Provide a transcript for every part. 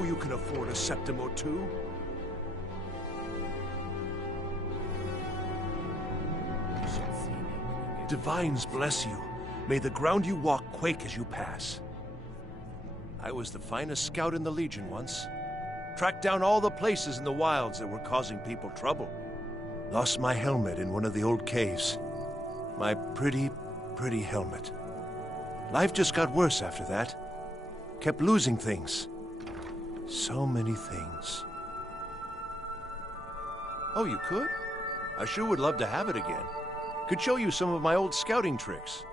know you can afford a septim or two. Divines bless you. May the ground you walk quake as you pass. I was the finest scout in the Legion once. Tracked down all the places in the wilds that were causing people trouble. Lost my helmet in one of the old caves. My pretty, pretty helmet. Life just got worse after that. Kept losing things. So many things. Oh, you could? I sure would love to have it again. Could show you some of my old scouting tricks.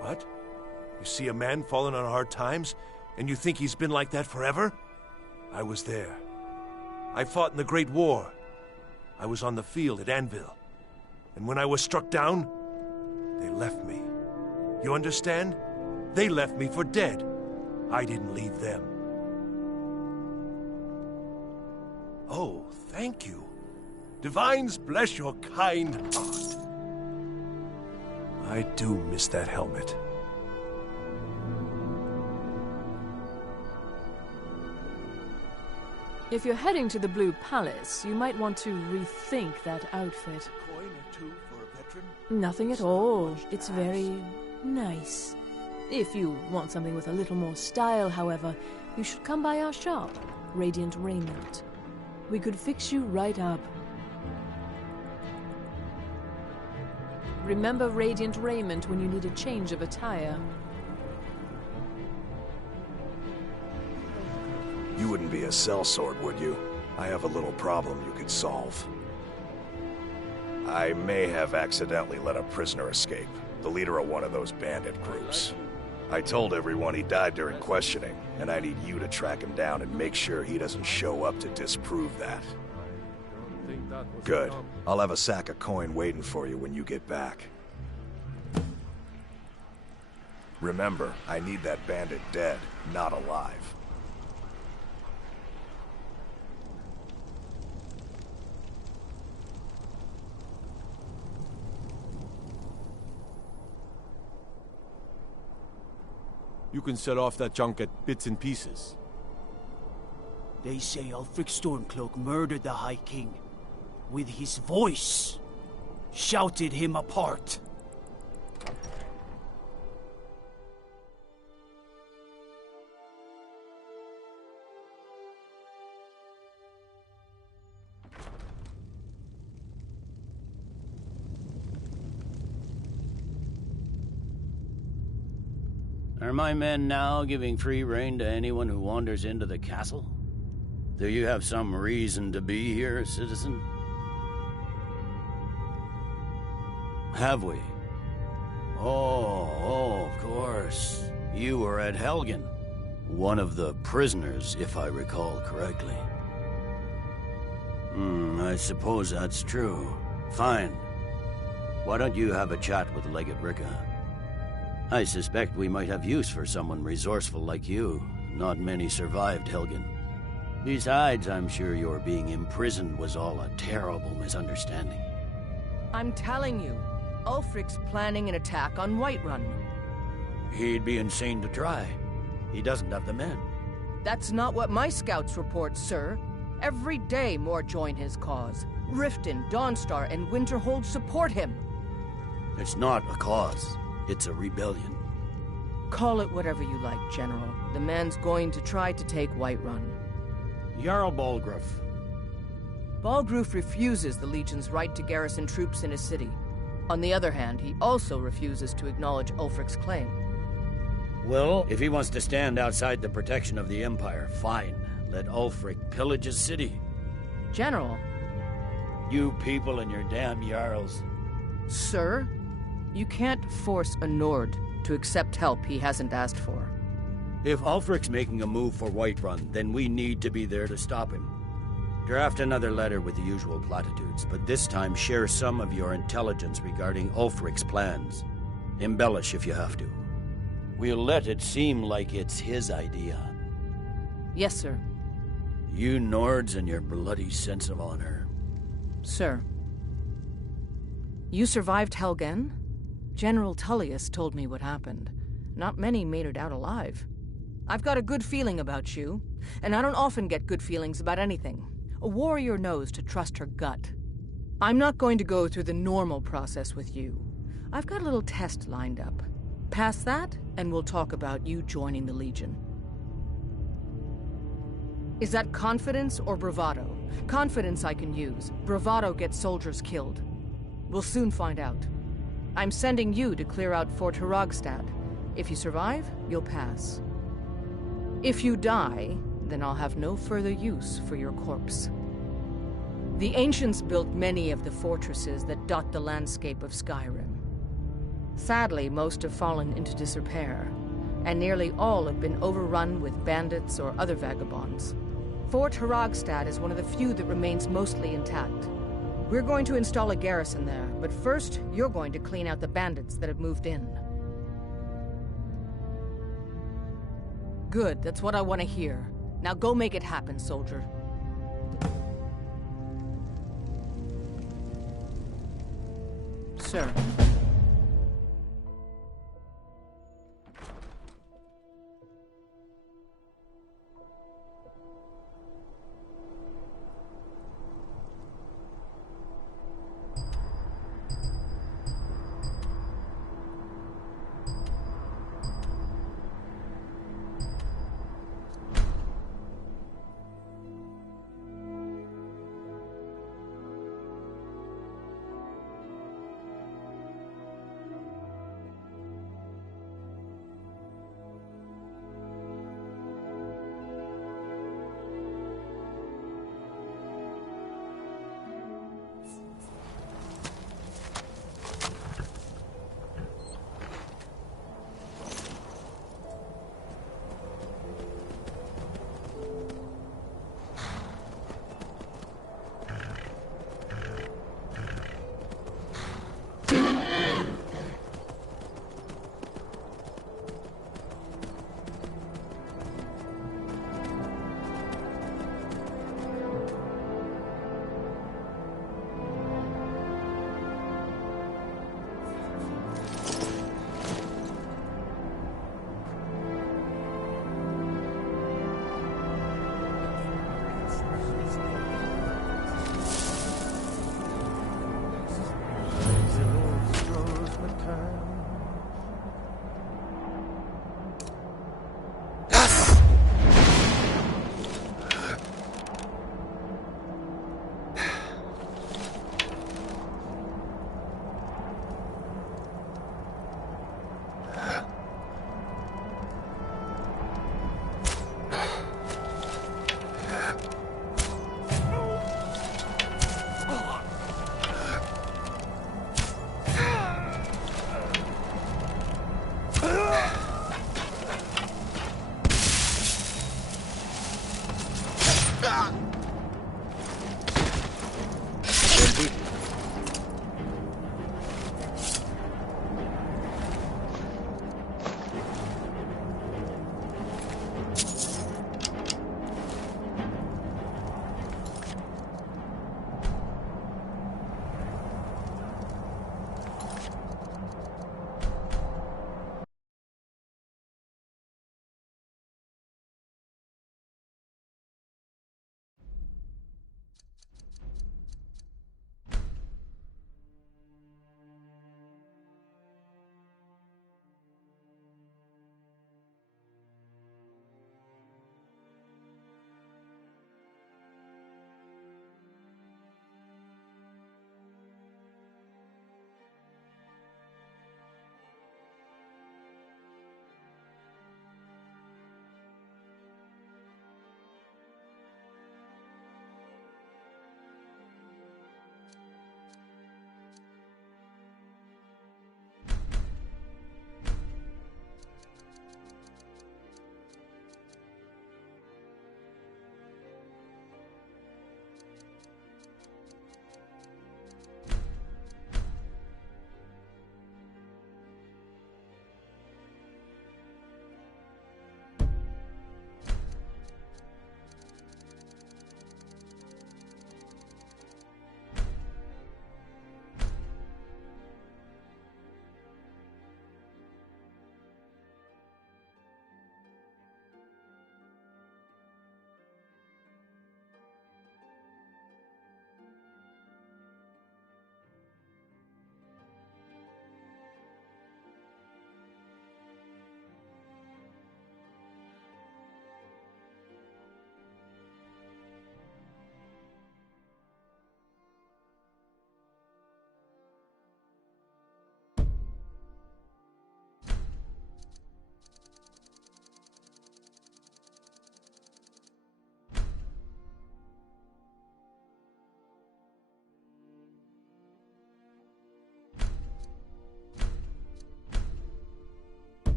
What? You see a man falling on hard times, and you think he's been like that forever? I was there. I fought in the Great War. I was on the field at Anvil. And when I was struck down, they left me. You understand? They left me for dead. I didn't leave them. Oh, thank you. Divines bless your kind heart. I do miss that helmet. If you're heading to the Blue Palace, you might want to rethink that outfit. A coin or two for a veteran? Nothing at all. It's very nice. If you want something with a little more style, however, you should come by our shop, Radiant Raiment. We could fix you right up. Remember Radiant Raiment when you need a change of attire. You wouldn't be a sellsword, would you? I have a little problem you could solve. I may have accidentally let a prisoner escape, the leader of one of those bandit groups. I told everyone he died during questioning, and I need you to track him down and make sure he doesn't show up to disprove that. Good. I'll have a sack of coin waiting for you when you get back. Remember, I need that bandit dead, not alive. You can set off that junk at bits and pieces. They say Ulfric Stormcloak murdered the High King. With his voice. Shouted him apart. Are my men now giving free rein to anyone who wanders into the castle? Do you have some reason to be here, citizen? Have we? Oh, of course. You were at Helgen. One of the prisoners, if I recall correctly. I suppose that's true. Fine. Why don't you have a chat with Legate Ricka? I suspect we might have use for someone resourceful like you. Not many survived Helgen. Besides, I'm sure your being imprisoned was all a terrible misunderstanding. I'm telling you, Ulfric's planning an attack on Whiterun. He'd be insane to try. He doesn't have the men. That's not what my scouts report, sir. Every day more join his cause. Riften, Dawnstar, and Winterhold support him. It's not a cause. It's a rebellion. Call it whatever you like, General. The man's going to try to take Whiterun. Jarl Balgruuf. Balgruuf refuses the Legion's right to garrison troops in his city. On the other hand, he also refuses to acknowledge Ulfric's claim. Well, if he wants to stand outside the protection of the Empire, fine. Let Ulfric pillage his city. General. You people and your damn Jarls. Sir, you can't force a Nord to accept help he hasn't asked for. If Ulfric's making a move for Whiterun, then we need to be there to stop him. Draft another letter with the usual platitudes, but this time share some of your intelligence regarding Ulfric's plans. Embellish if you have to. We'll let it seem like it's his idea. Yes, sir. You Nords and your bloody sense of honor. Sir. You survived Helgen? General Tullius told me what happened. Not many made it out alive. I've got a good feeling about you, and I don't often get good feelings about anything. A warrior knows to trust her gut. I'm not going to go through the normal process with you. I've got a little test lined up. Pass that, and we'll talk about you joining the Legion. Is that confidence or bravado? Confidence I can use. Bravado gets soldiers killed. We'll soon find out. I'm sending you to clear out Fort Hrogstad. If you survive, you'll pass. If you die, then I'll have no further use for your corpse. The ancients built many of the fortresses that dot the landscape of Skyrim. Sadly, most have fallen into disrepair, and nearly all have been overrun with bandits or other vagabonds. Fort Hrogstad is one of the few that remains mostly intact. We're going to install a garrison there, but first, you're going to clean out the bandits that have moved in. Good, that's what I want to hear. Now go make it happen, soldier. Sir.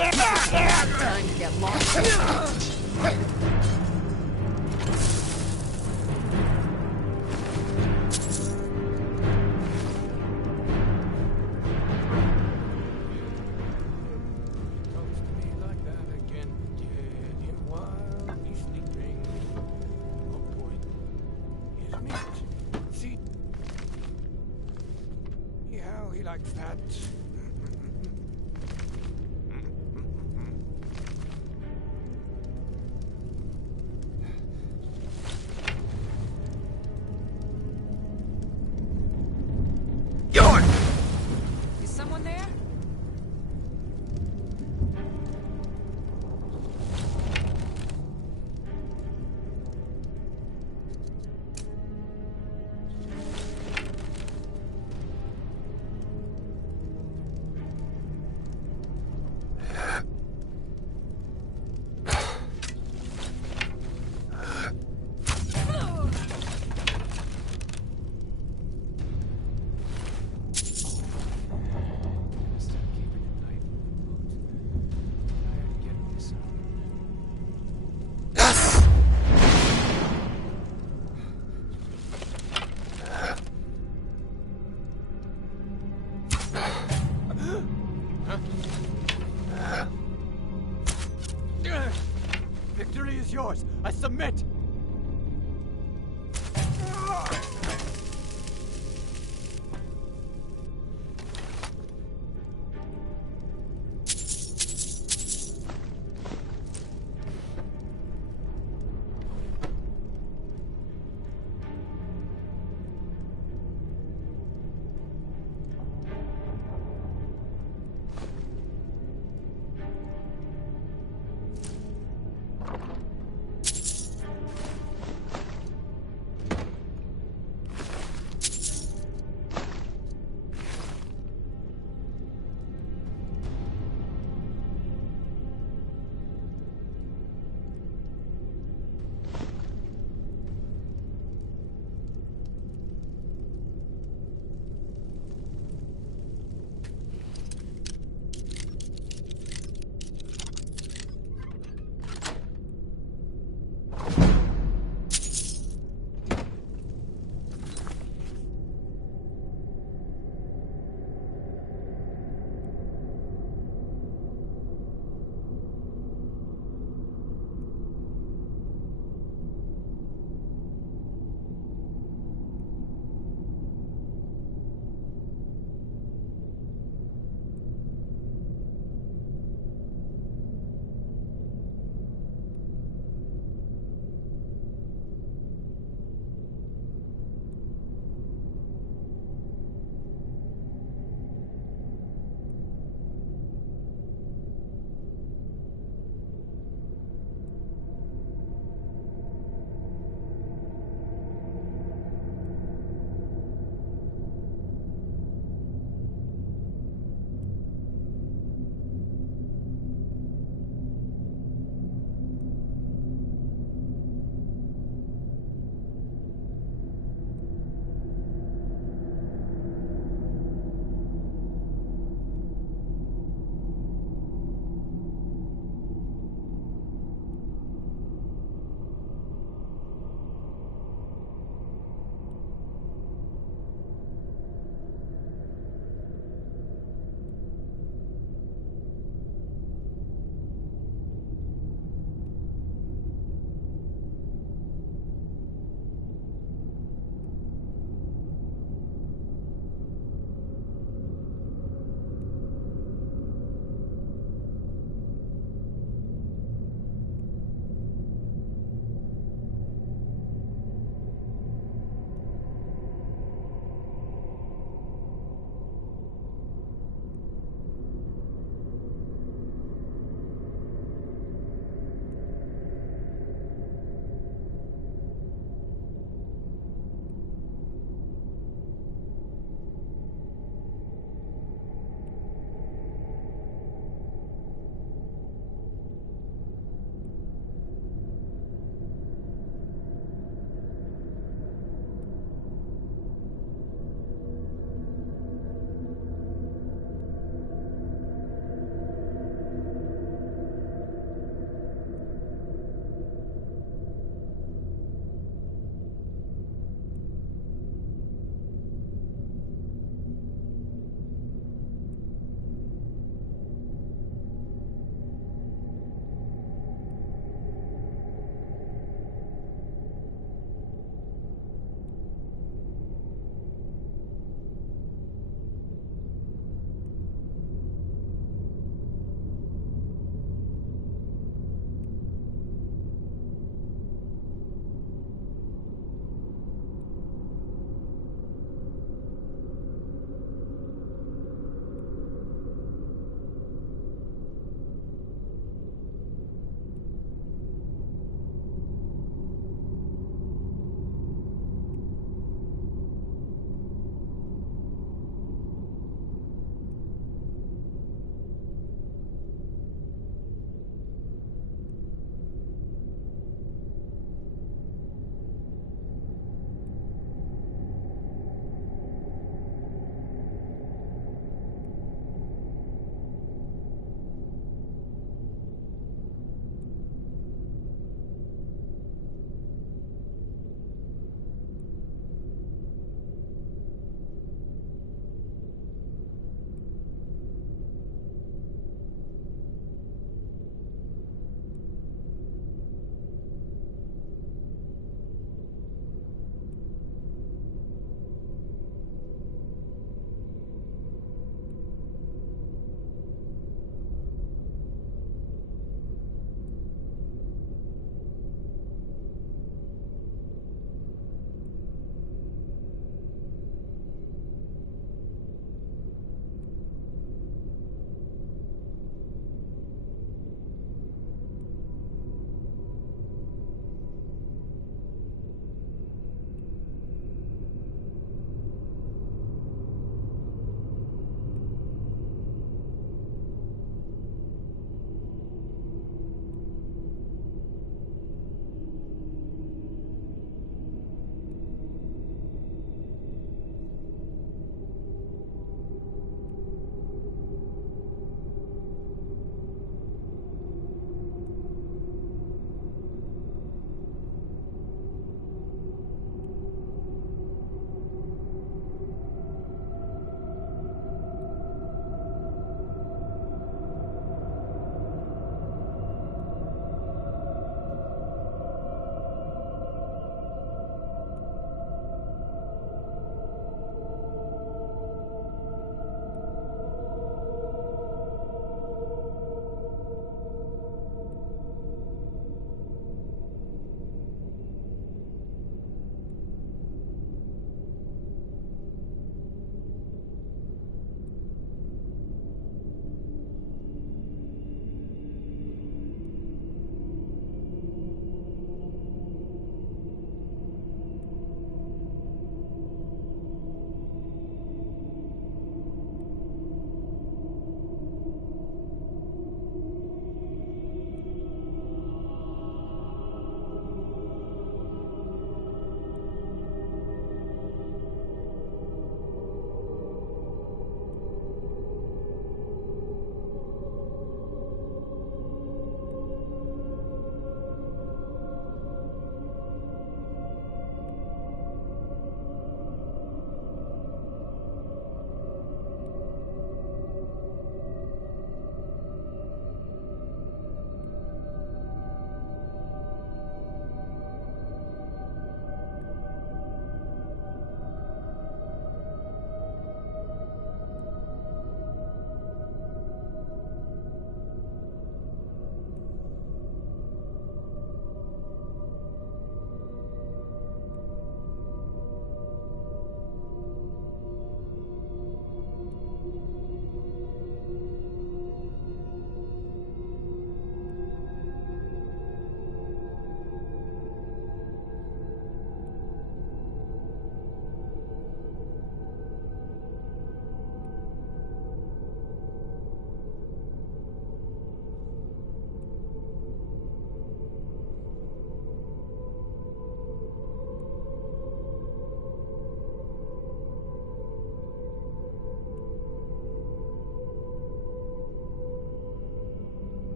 Time to get lost.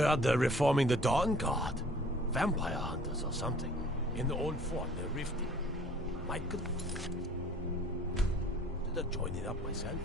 Heard they're reforming the Dawn Guard. Vampire hunters or something. In the old fort, they're rifting. Might could... Did I join it up myself?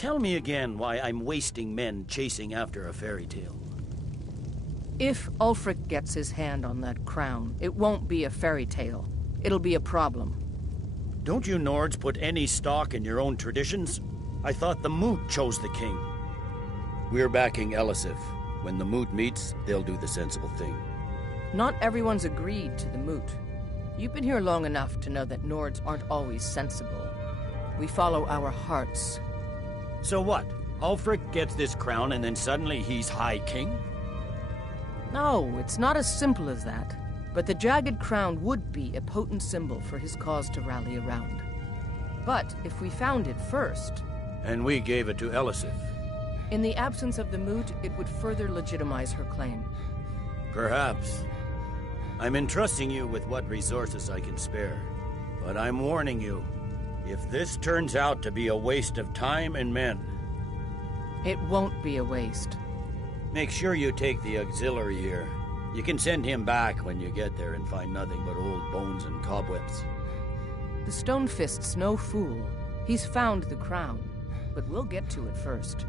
Tell me again why I'm wasting men chasing after a fairy tale. If Ulfric gets his hand on that crown, it won't be a fairy tale. It'll be a problem. Don't you Nords put any stock in your own traditions? I thought the Moot chose the king. We're backing Elisif. When the Moot meets, they'll do the sensible thing. Not everyone's agreed to the Moot. You've been here long enough to know that Nords aren't always sensible. We follow our hearts. So what? Ulfric gets this crown and then suddenly he's High King? No, it's not as simple as that. But the Jagged Crown would be a potent symbol for his cause to rally around. But if we found it first... And we gave it to Elisif. In the absence of the Moot, it would further legitimize her claim. Perhaps. I'm entrusting you with what resources I can spare. But I'm warning you, if this turns out to be a waste of time and men... It won't be a waste. Make sure you take the auxiliary here. You can send him back when you get there and find nothing but old bones and cobwebs. The Stonefist's no fool. He's found the crown, but we'll get to it first.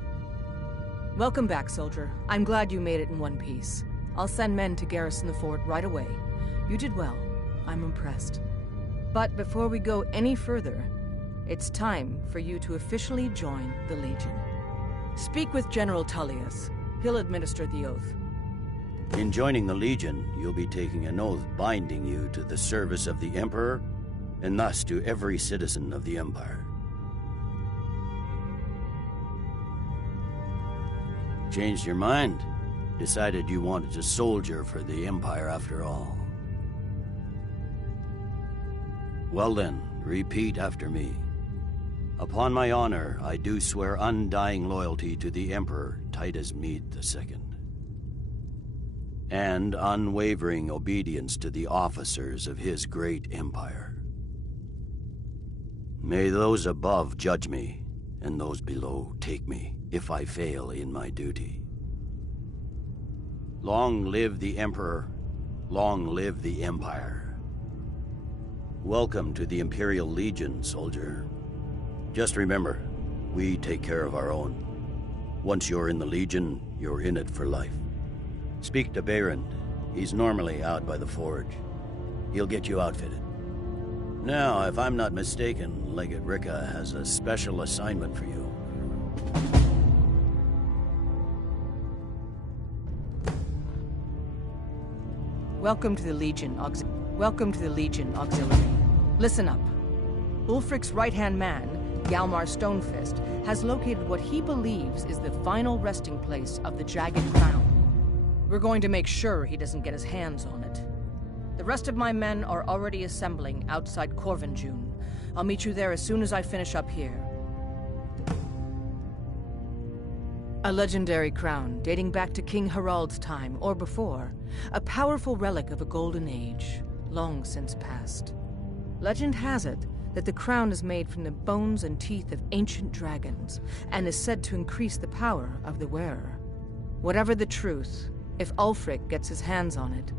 Welcome back, soldier. I'm glad you made it in one piece. I'll send men to garrison the fort right away. You did well. I'm impressed. But before we go any further, it's time for you to officially join the Legion. Speak with General Tullius. He'll administer the oath. In joining the Legion, you'll be taking an oath binding you to the service of the Emperor, and thus to every citizen of the Empire. Changed your mind? Decided you wanted to soldier for the Empire after all. Well then, repeat after me. Upon my honor, I do swear undying loyalty to the Emperor Titus Mede II. And unwavering obedience to the officers of his great empire. May those above judge me, and those below take me, if I fail in my duty. Long live the Emperor, long live the Empire. Welcome to the Imperial Legion, soldier. Just remember, we take care of our own. Once you're in the Legion, you're in it for life. Speak to Behrend. He's normally out by the forge. He'll get you outfitted. Now, if I'm not mistaken, Legate Ricka has a special assignment for you. Welcome to the Legion Auxiliary. Listen up. Ulfric's right-hand man, Galmar Stonefist, has located what he believes is the final resting place of the Jagged Crown. We're going to make sure he doesn't get his hands on it. The rest of my men are already assembling outside Corvinjune. I'll meet you there as soon as I finish up here. A legendary crown dating back to King Harald's time, or before. A powerful relic of a golden age, long since past. Legend has it that the crown is made from the bones and teeth of ancient dragons, and is said to increase the power of the wearer. Whatever the truth, if Ulfric gets his hands on it,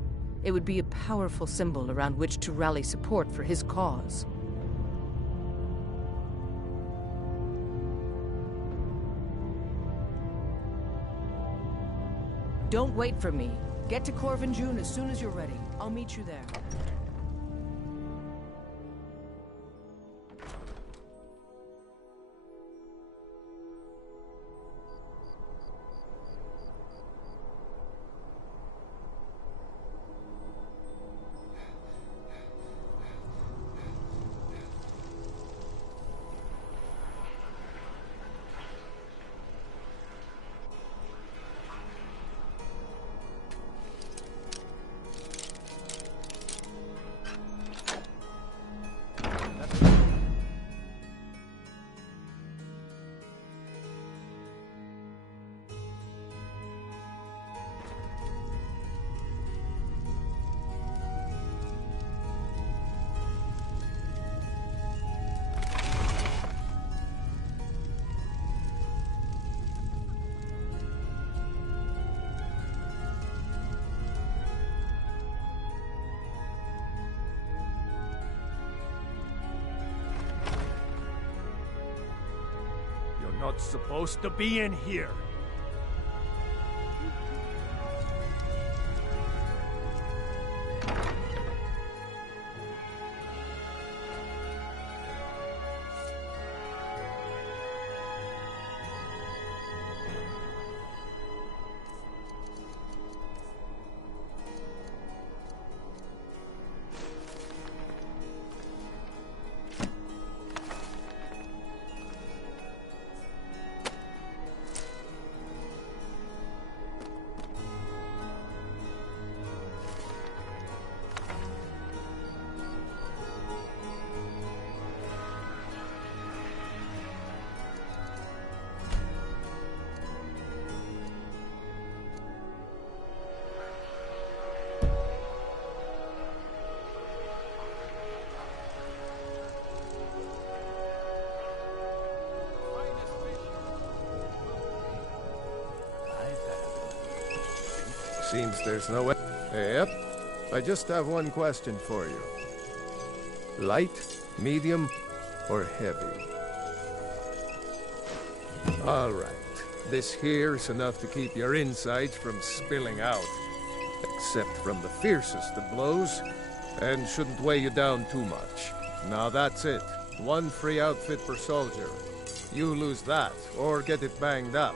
it would be a powerful symbol around which to rally support for his cause. Don't wait for me. Get to Corvinjune as soon as you're ready. I'll meet you there. not supposed to be in here. Seems there's no way. Yep. I just have one question for you. Light, medium, or heavy? All right. This here's enough to keep your insides from spilling out. Except from the fiercest of blows, and shouldn't weigh you down too much. Now that's it. One free outfit per soldier. You lose that, or get it banged up.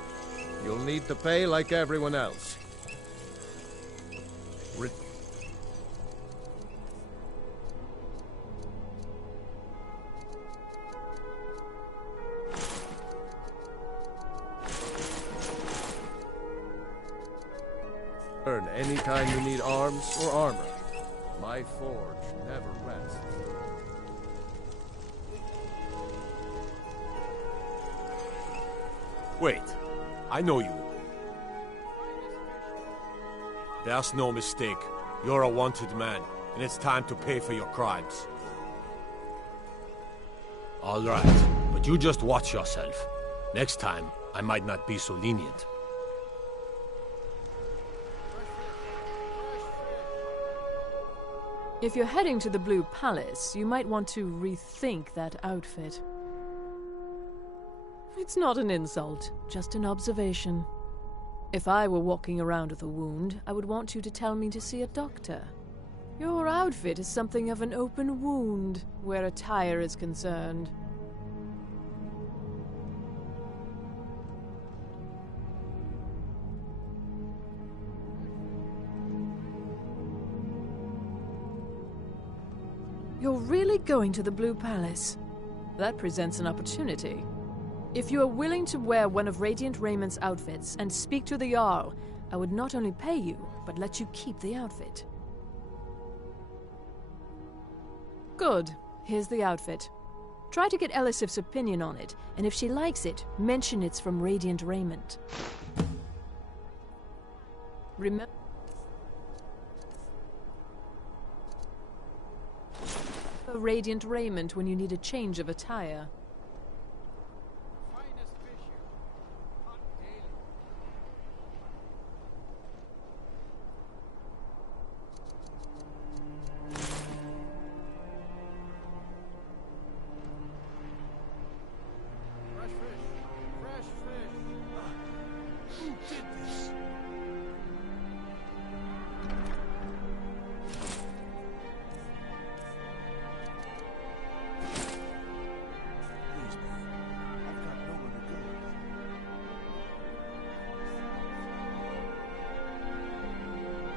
You'll need to pay like everyone else. Return anytime you need arms or armor. My forge never rests. Wait, I know you. There's no mistake. You're a wanted man, and it's time to pay for your crimes. All right, but you just watch yourself. Next time, I might not be so lenient. If you're heading to the Blue Palace, you might want to rethink that outfit. It's not an insult, just an observation. If I were walking around with a wound, I would want you to tell me to see a doctor. Your outfit is something of an open wound, where attire is concerned. You're really going to the Blue Palace? That presents an opportunity. If you are willing to wear one of Radiant Raymond's outfits and speak to the Jarl, I would not only pay you, but let you keep the outfit. Good. Here's the outfit. Try to get Elisif's opinion on it, and if she likes it, mention it's from Radiant Raymond. Remember... Radiant Raymond when you need a change of attire.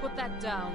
Put that down.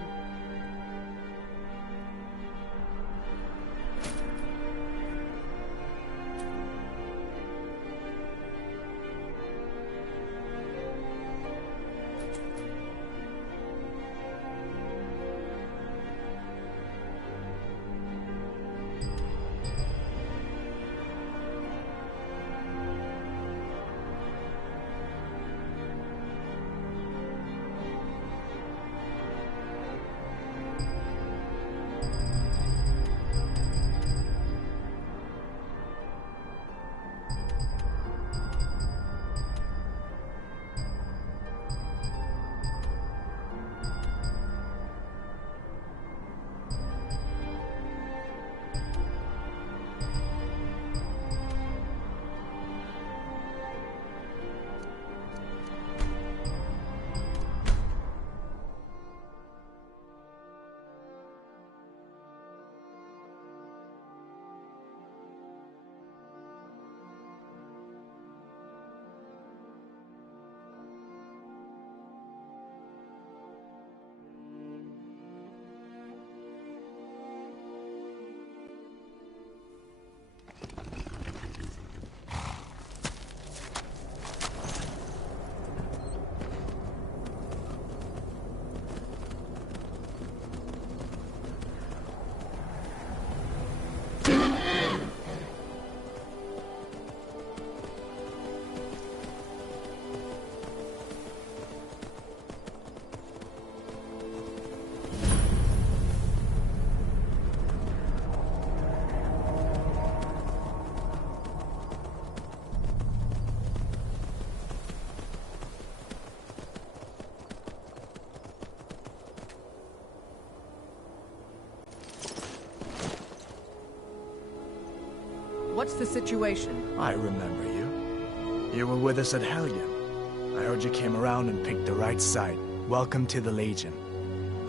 What's the situation? I remember you. You were with us at Helgen. I heard you came around and picked the right side. Welcome to the Legion.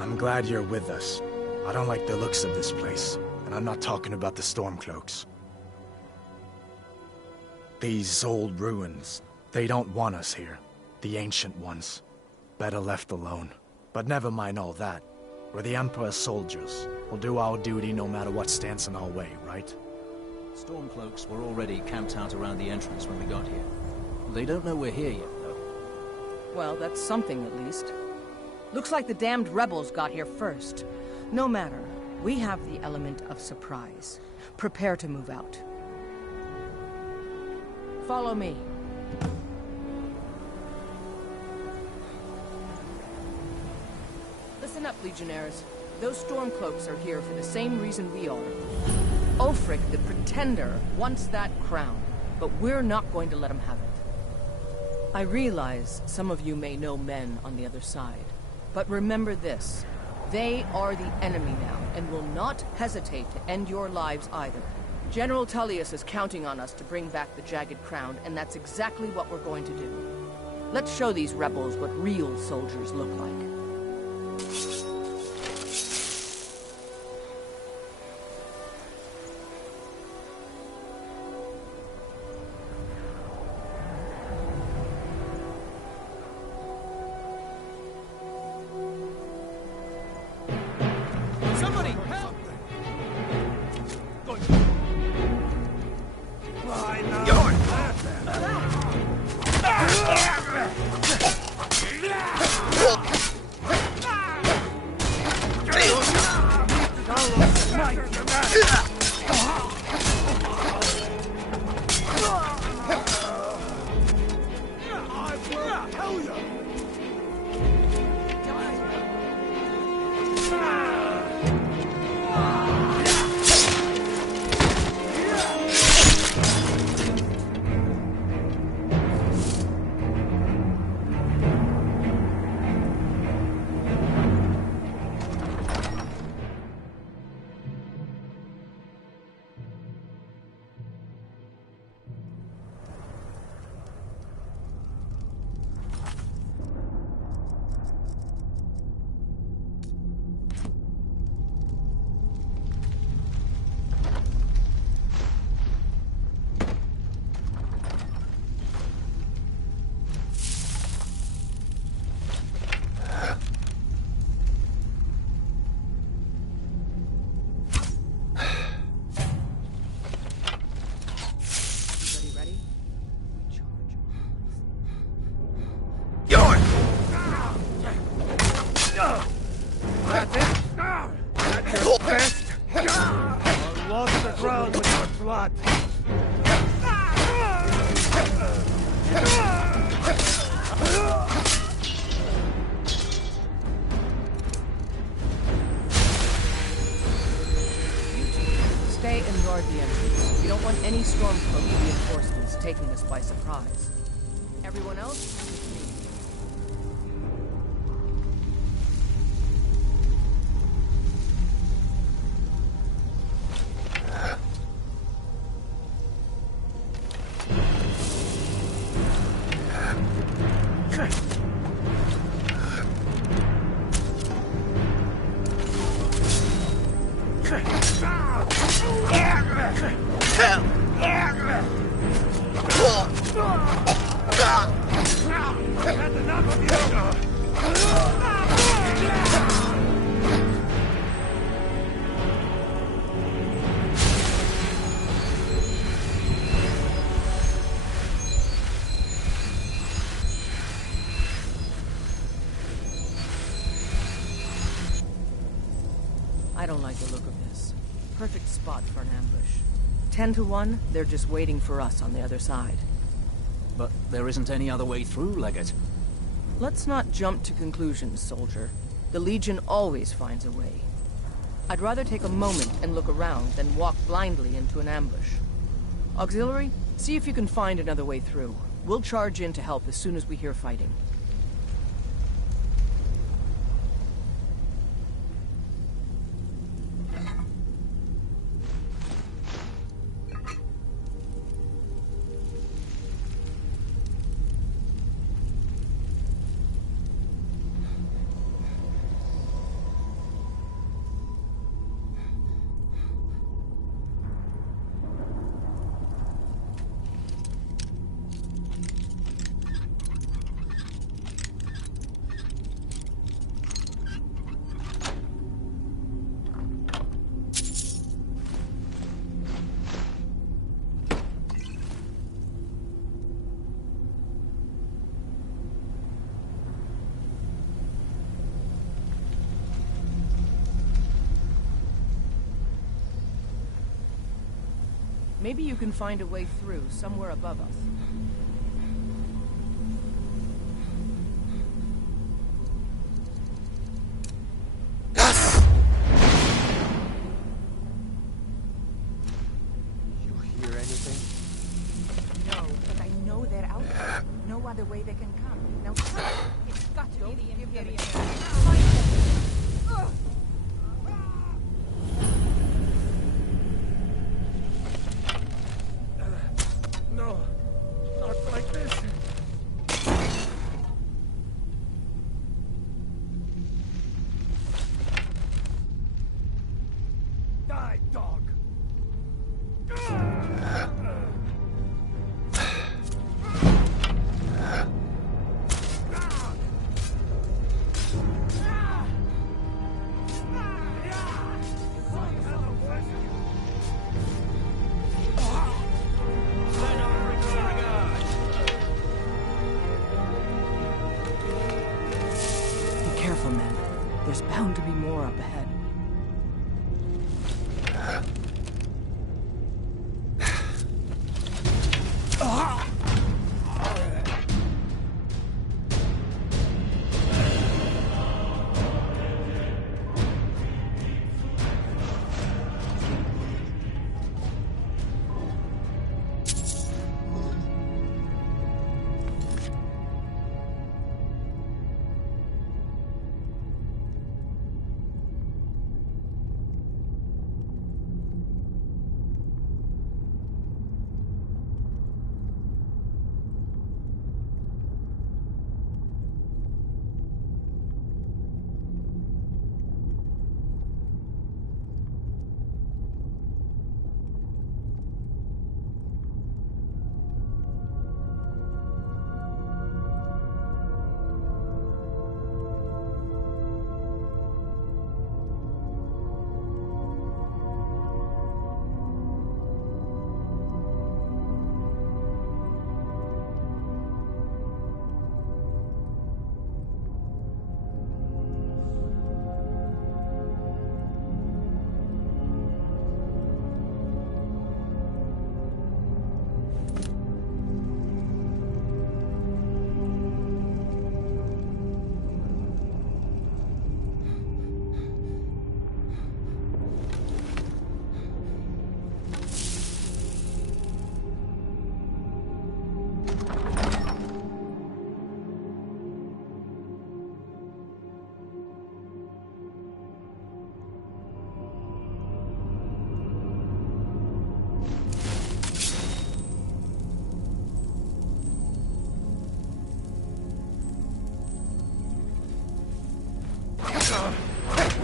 I'm glad you're with us. I don't like the looks of this place, and I'm not talking about the Stormcloaks. These old ruins, they don't want us here. The ancient ones. Better left alone. But never mind all that. We're the Emperor's soldiers. We'll do our duty no matter what stands in our way, right? Stormcloaks were already camped out around the entrance when we got here. They don't know we're here yet, though. Well, that's something at least. Looks like the damned rebels got here first. No matter. We have the element of surprise. Prepare to move out. Follow me. Listen up, Legionnaires. Those Stormcloaks are here for the same reason we are. Ulfric, the Pretender, wants that crown, but we're not going to let him have it. I realize some of you may know men on the other side, but remember this. They are the enemy now, and will not hesitate to end your lives either. General Tullius is counting on us to bring back the Jagged Crown, and that's exactly what we're going to do. Let's show these rebels what real soldiers look like. Stay and guard the entrance. We don't want any Stormcloak reinforcements taking us by surprise. Everyone else? I don't like the look of this. Perfect spot for an ambush. 10 to 1, they're just waiting for us on the other side. But there isn't any other way through, Legate. Let's not jump to conclusions, soldier. The Legion always finds a way. I'd rather take a moment and look around than walk blindly into an ambush. Auxiliary, see if you can find another way through. We'll charge in to help as soon as we hear fighting. Maybe you can find a way through, somewhere above us. There's bound to be more up ahead.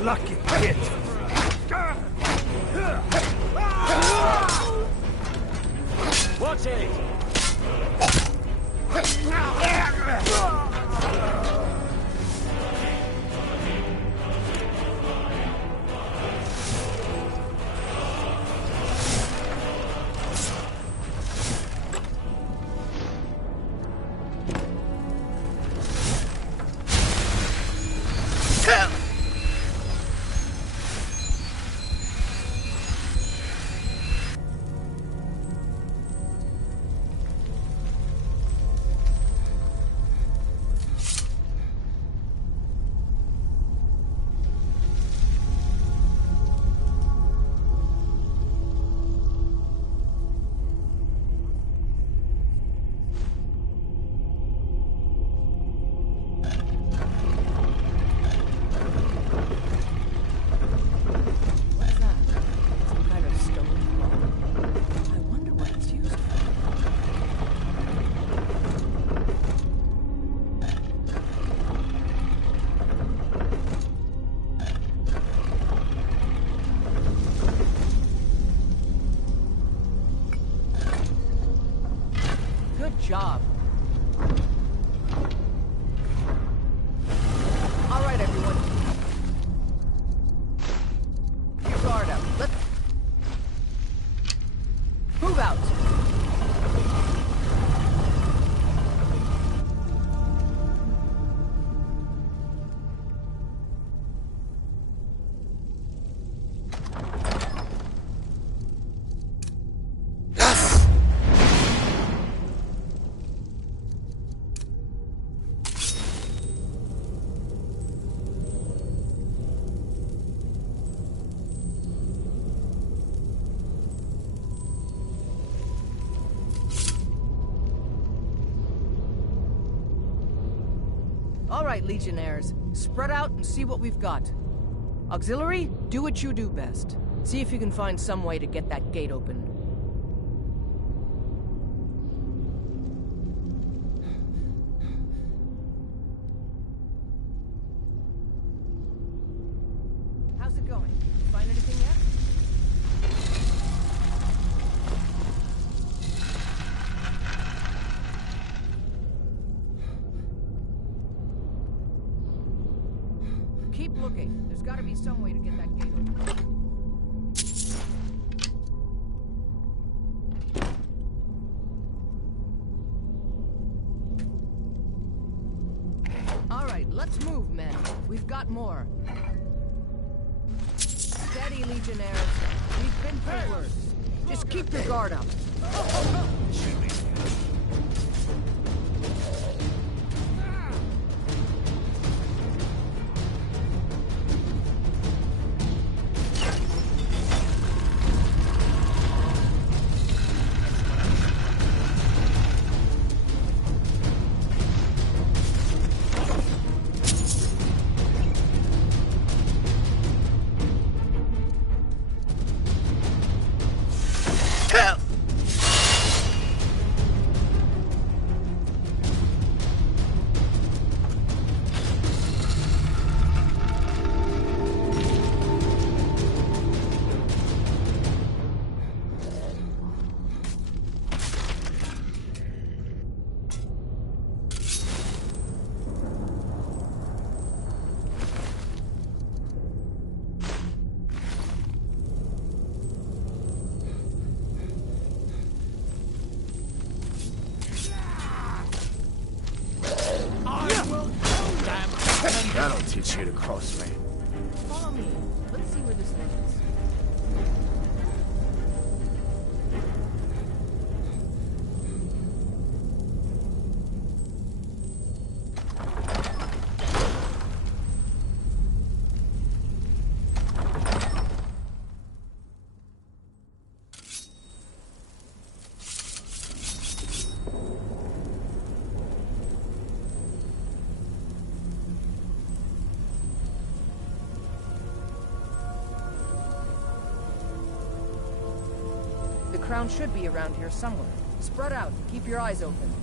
Lucky hit! Watch it! Job. All right, everyone. Keep your guard up. Let's move out. All right, Legionnaires. Spread out and see what we've got. Auxiliary, do what you do best. See if you can find some way to get that gate open. How's it going? Find anything yet? Keep looking. There's got to be some way to get that gate open. All right, let's move, men. We've got more. Steady, Legionnaires. We've been through worse. Just keep your guard up. That'll teach you to crossfade. Follow me. Let's see where this leads. The crown should be around here somewhere. Spread out and keep your eyes open.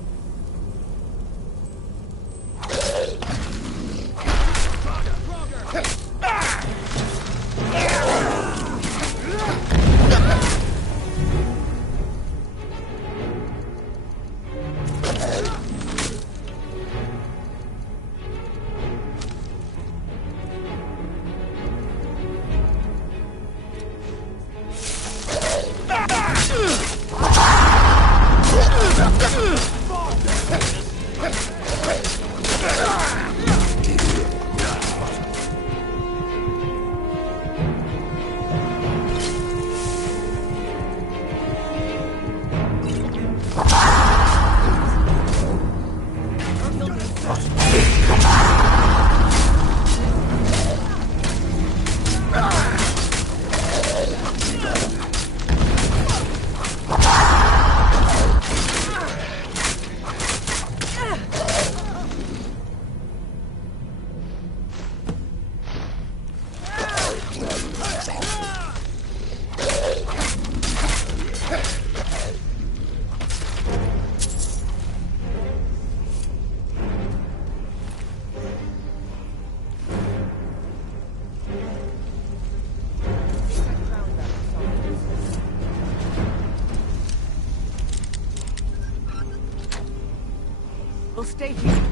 We'll stay here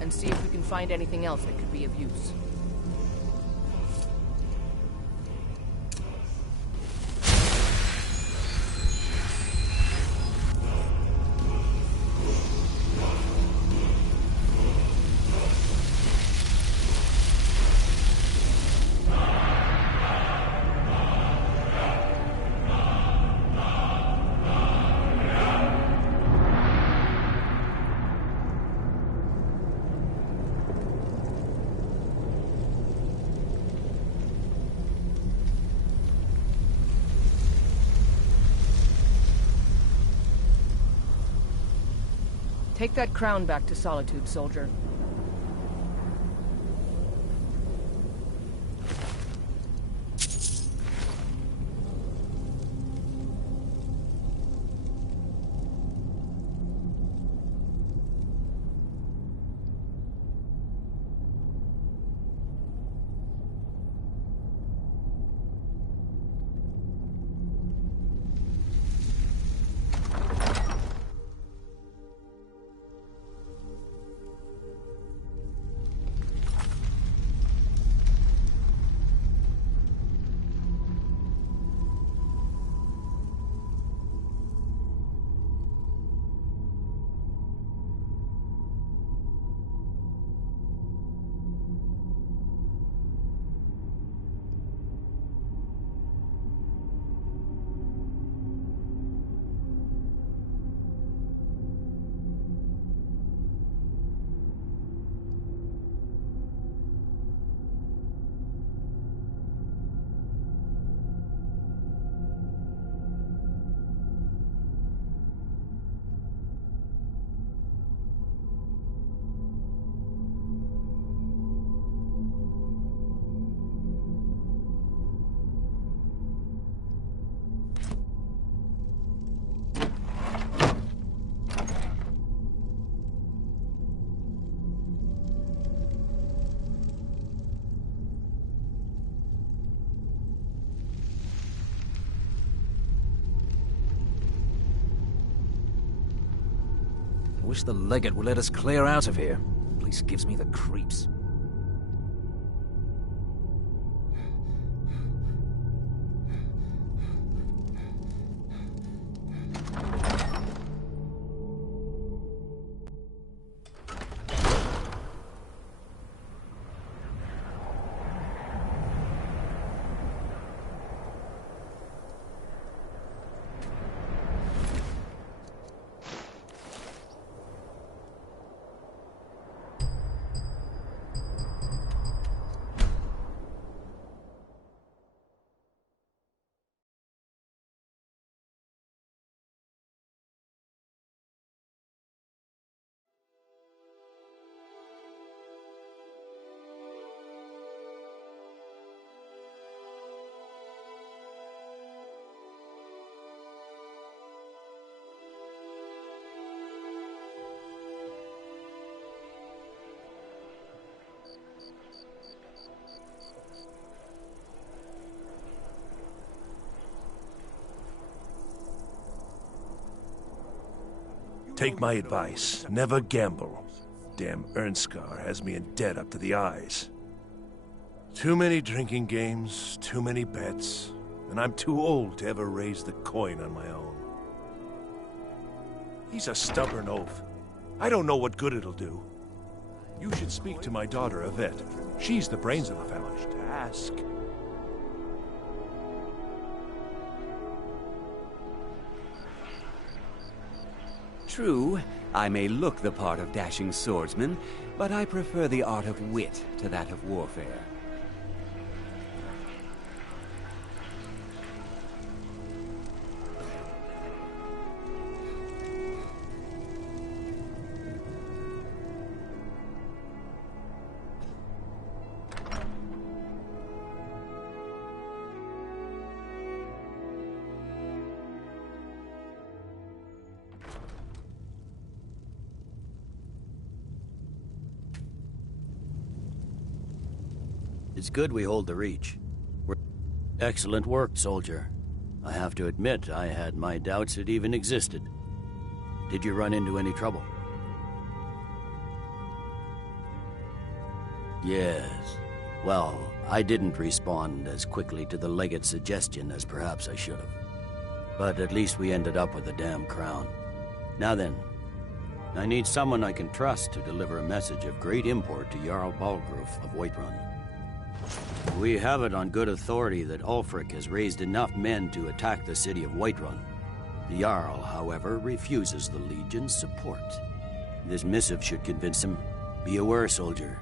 and see if we can find anything else that could be of use. Take that crown back to Solitude, soldier. Wish the legate would let us clear out of here. Place gives me the creeps. Take my advice. Never gamble. Damn Ernskar has me in debt up to the eyes. Too many drinking games, too many bets, and I'm too old to ever raise the coin on my own. He's a stubborn oaf. I don't know what good it'll do. You should speak to my daughter, Yvette. She's the brains of the family. To ask. True, I may look the part of dashing swordsman, but I prefer the art of wit to that of warfare. It's good we hold the Reach. Excellent work, soldier. I have to admit, I had my doubts it even existed. Did you run into any trouble? Yes. Well, I didn't respond as quickly to the legate's suggestion as perhaps I should have. But at least we ended up with the damn crown. Now then, I need someone I can trust to deliver a message of great import to Jarl Balgruf of Whiterun. We have it on good authority that Ulfric has raised enough men to attack the city of Whiterun. The Jarl, however, refuses the Legion's support. This missive should convince him. Be aware, soldier.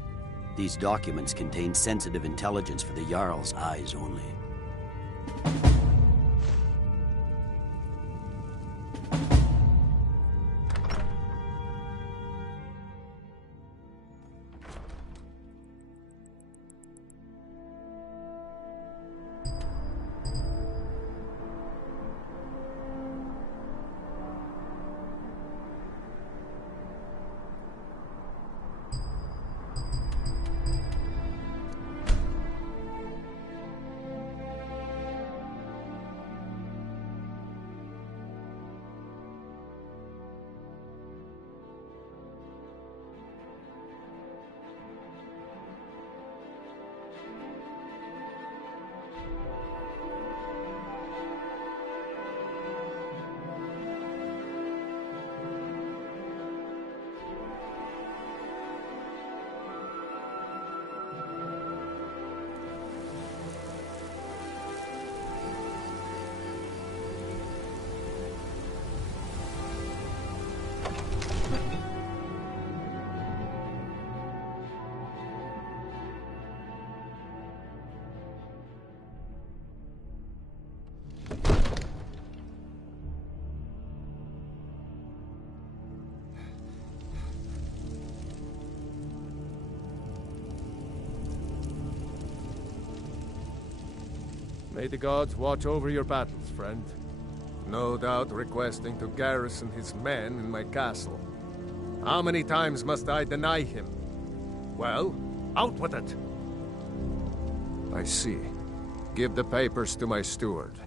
These documents contain sensitive intelligence for the Jarl's eyes only. May the gods watch over your battles, friend. No doubt requesting to garrison his men in my castle. How many times must I deny him? Well, out with it! I see. Give the papers to my steward.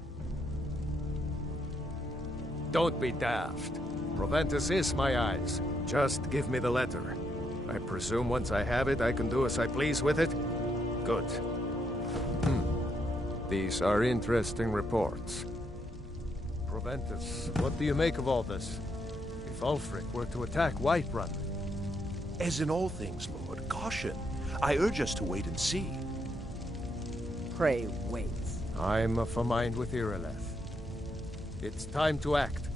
Don't be daft. Proventus is my eyes. Just give me the letter. I presume once I have it, I can do as I please with it? Good. These are interesting reports. Proventus, what do you make of all this? If Ulfric were to attack Whiterun? As in all things, Lord, caution. I urge us to wait and see. Pray wait. I'm of a mind with Irileth. It's time to act.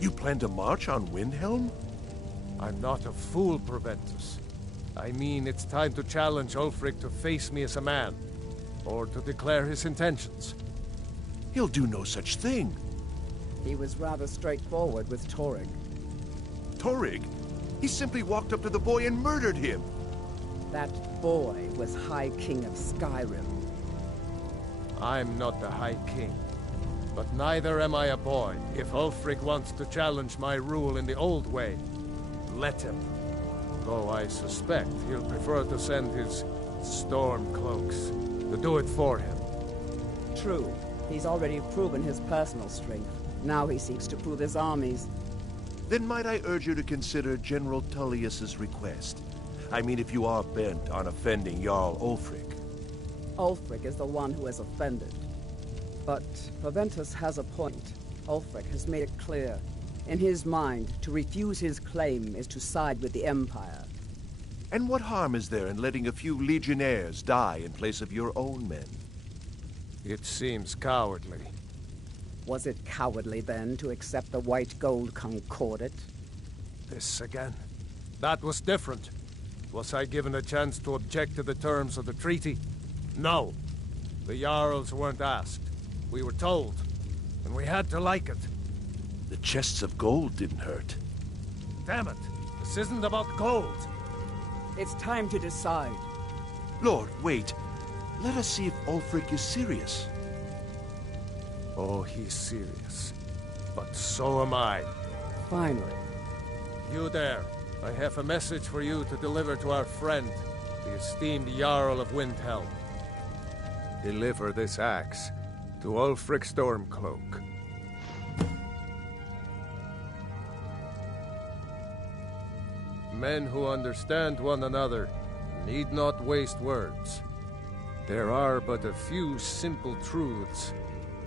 You plan to march on Windhelm? I'm not a fool, Proventus. I mean, it's time to challenge Ulfric to face me as a man, or to declare his intentions. He'll do no such thing. He was rather straightforward with Torrig. Torrig? He simply walked up to the boy and murdered him. That boy was High King of Skyrim. I'm not the High King, but neither am I a boy. If Ulfric wants to challenge my rule in the old way, let him. Though I suspect he'll prefer to send his storm cloaks to do it for him. True. He's already proven his personal strength. Now he seeks to prove his armies. Then might I urge you to consider General Tullius's request? I mean, if you are bent on offending Jarl Ulfric. Ulfric is the one who has offended. But Proventus has a point. Ulfric has made it clear. In his mind, to refuse his claim is to side with the Empire. And what harm is there in letting a few legionnaires die in place of your own men? It seems cowardly. Was it cowardly, then, to accept the White Gold Concordat? This again. That was different. Was I given a chance to object to the terms of the treaty? No. The Jarls weren't asked. We were told. And we had to like it. The chests of gold didn't hurt. Damn it! This isn't about gold! It's time to decide. Lord, wait. Let us see if Ulfric is serious. Oh, he's serious. But so am I. Finally. You there. I have a message for you to deliver to our friend, the esteemed Jarl of Windhelm. Deliver this axe to Ulfric Stormcloak. Men who understand one another need not waste words. There are but a few simple truths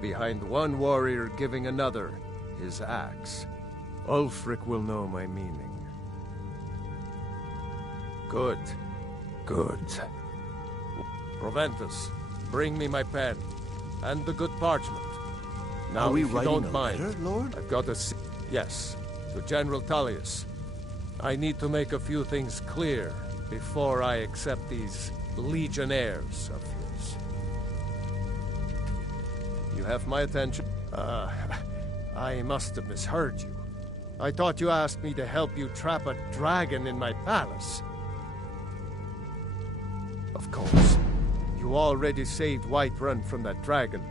behind one warrior giving another his axe. Ulfric will know my meaning. Good. Good. Proventus, bring me my pen, and the good parchment. Now, are we if you writing don't a mind, letter, Lord? I've got a... Yes, to General Tullius. I need to make a few things clear before I accept these legionnaires of his. You have my attention? I must have misheard you. I thought you asked me to help you trap a dragon in my palace. Of course. You already saved Whiterun from that dragon.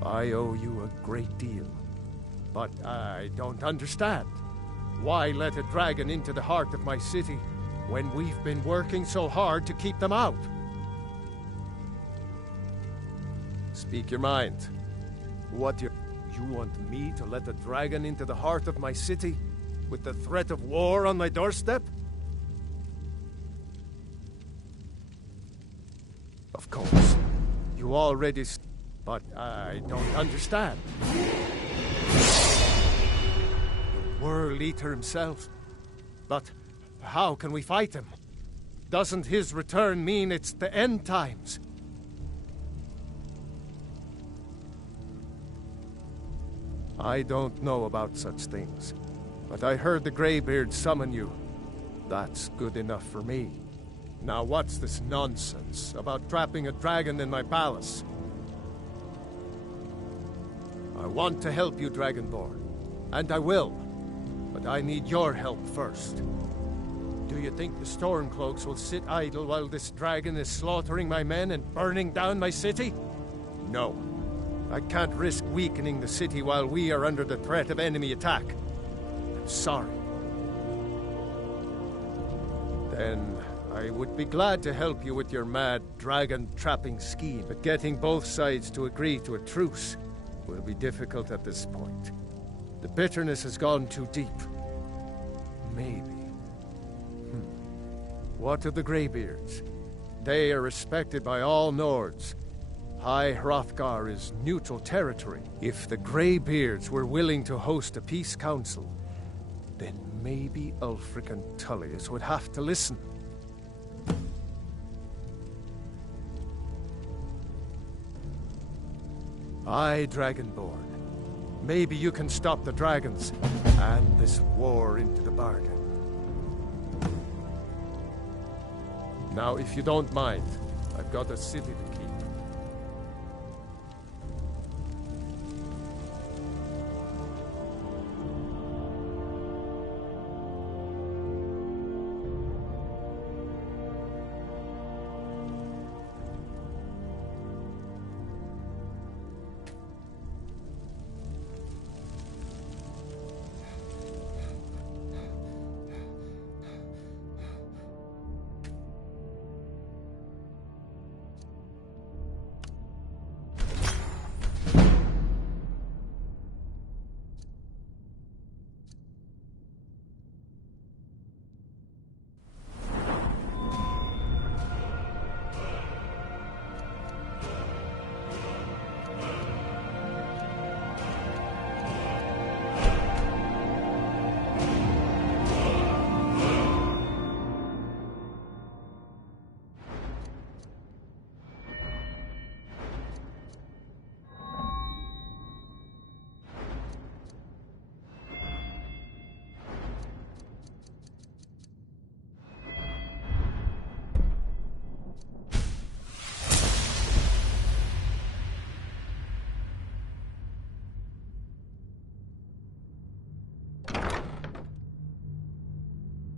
I owe you a great deal. But I don't understand. Why let a dragon into the heart of my city when we've been working so hard to keep them out? Speak your mind. What you want me to let a dragon into the heart of my city with the threat of war on my doorstep? Of course. You already... But I don't understand. The World Eater himself. But how can we fight him? Doesn't his return mean it's the end times? I don't know about such things, but I heard the Greybeard summon you. That's good enough for me. Now what's this nonsense about trapping a dragon in my palace? I want to help you, Dragonborn, and I will, but I need your help first. Do you think the Stormcloaks will sit idle while this dragon is slaughtering my men and burning down my city? No. I can't risk weakening the city while we are under the threat of enemy attack. I'm sorry. Then I would be glad to help you with your mad dragon-trapping scheme, but getting both sides to agree to a truce will be difficult at this point. The bitterness has gone too deep. Maybe. What of the Greybeards? They are respected by all Nords. High Hrothgar is neutral territory. If the Greybeards were willing to host a peace council, then maybe Ulfric and Tullius would have to listen. Aye, Dragonborn. Maybe you can stop the dragons, and this war into the bargain. Now, if you don't mind, I've got a city to keep.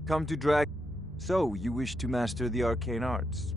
Come to drag... So, you wish to master the arcane arts?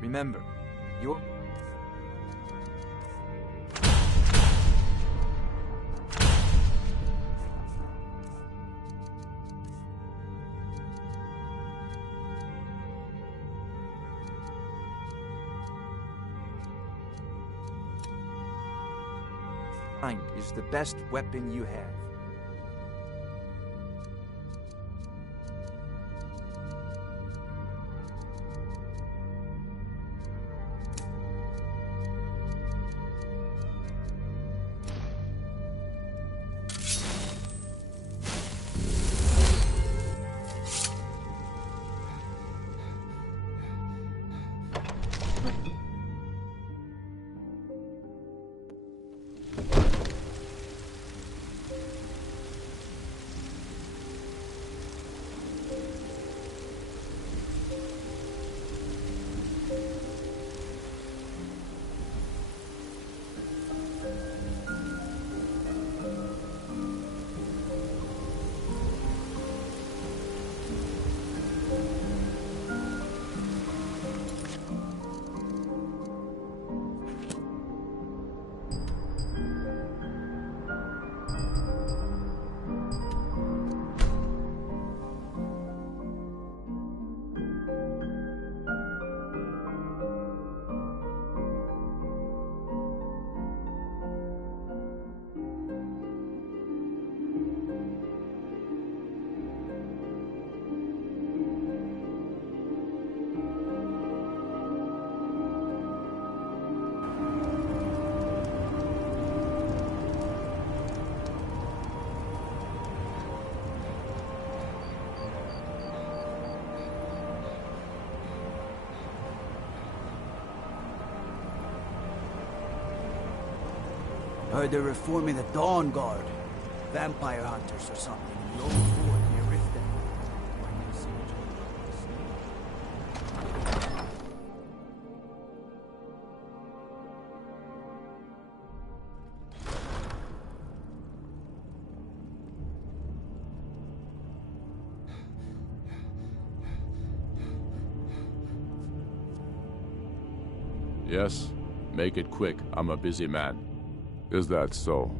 Remember, your... mind is the best weapon you have. Heard they're reforming the Dawn Guard. Vampire hunters or something in the old fort near Riften. Yes? Make it quick. I'm a busy man. Is that so?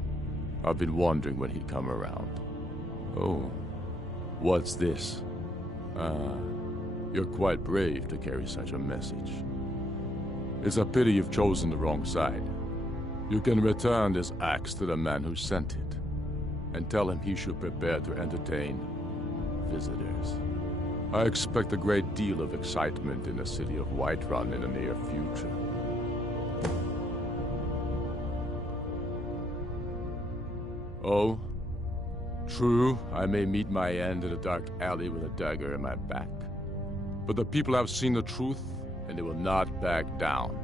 I've been wondering when he'd come around. Oh. What's this? You're quite brave to carry such a message. It's a pity you've chosen the wrong side. You can return this axe to the man who sent it, and tell him he should prepare to entertain visitors. I expect a great deal of excitement in the city of Whiterun in the near future. Oh? True, I may meet my end in a dark alley with a dagger in my back. But the people have seen the truth, and they will not back down.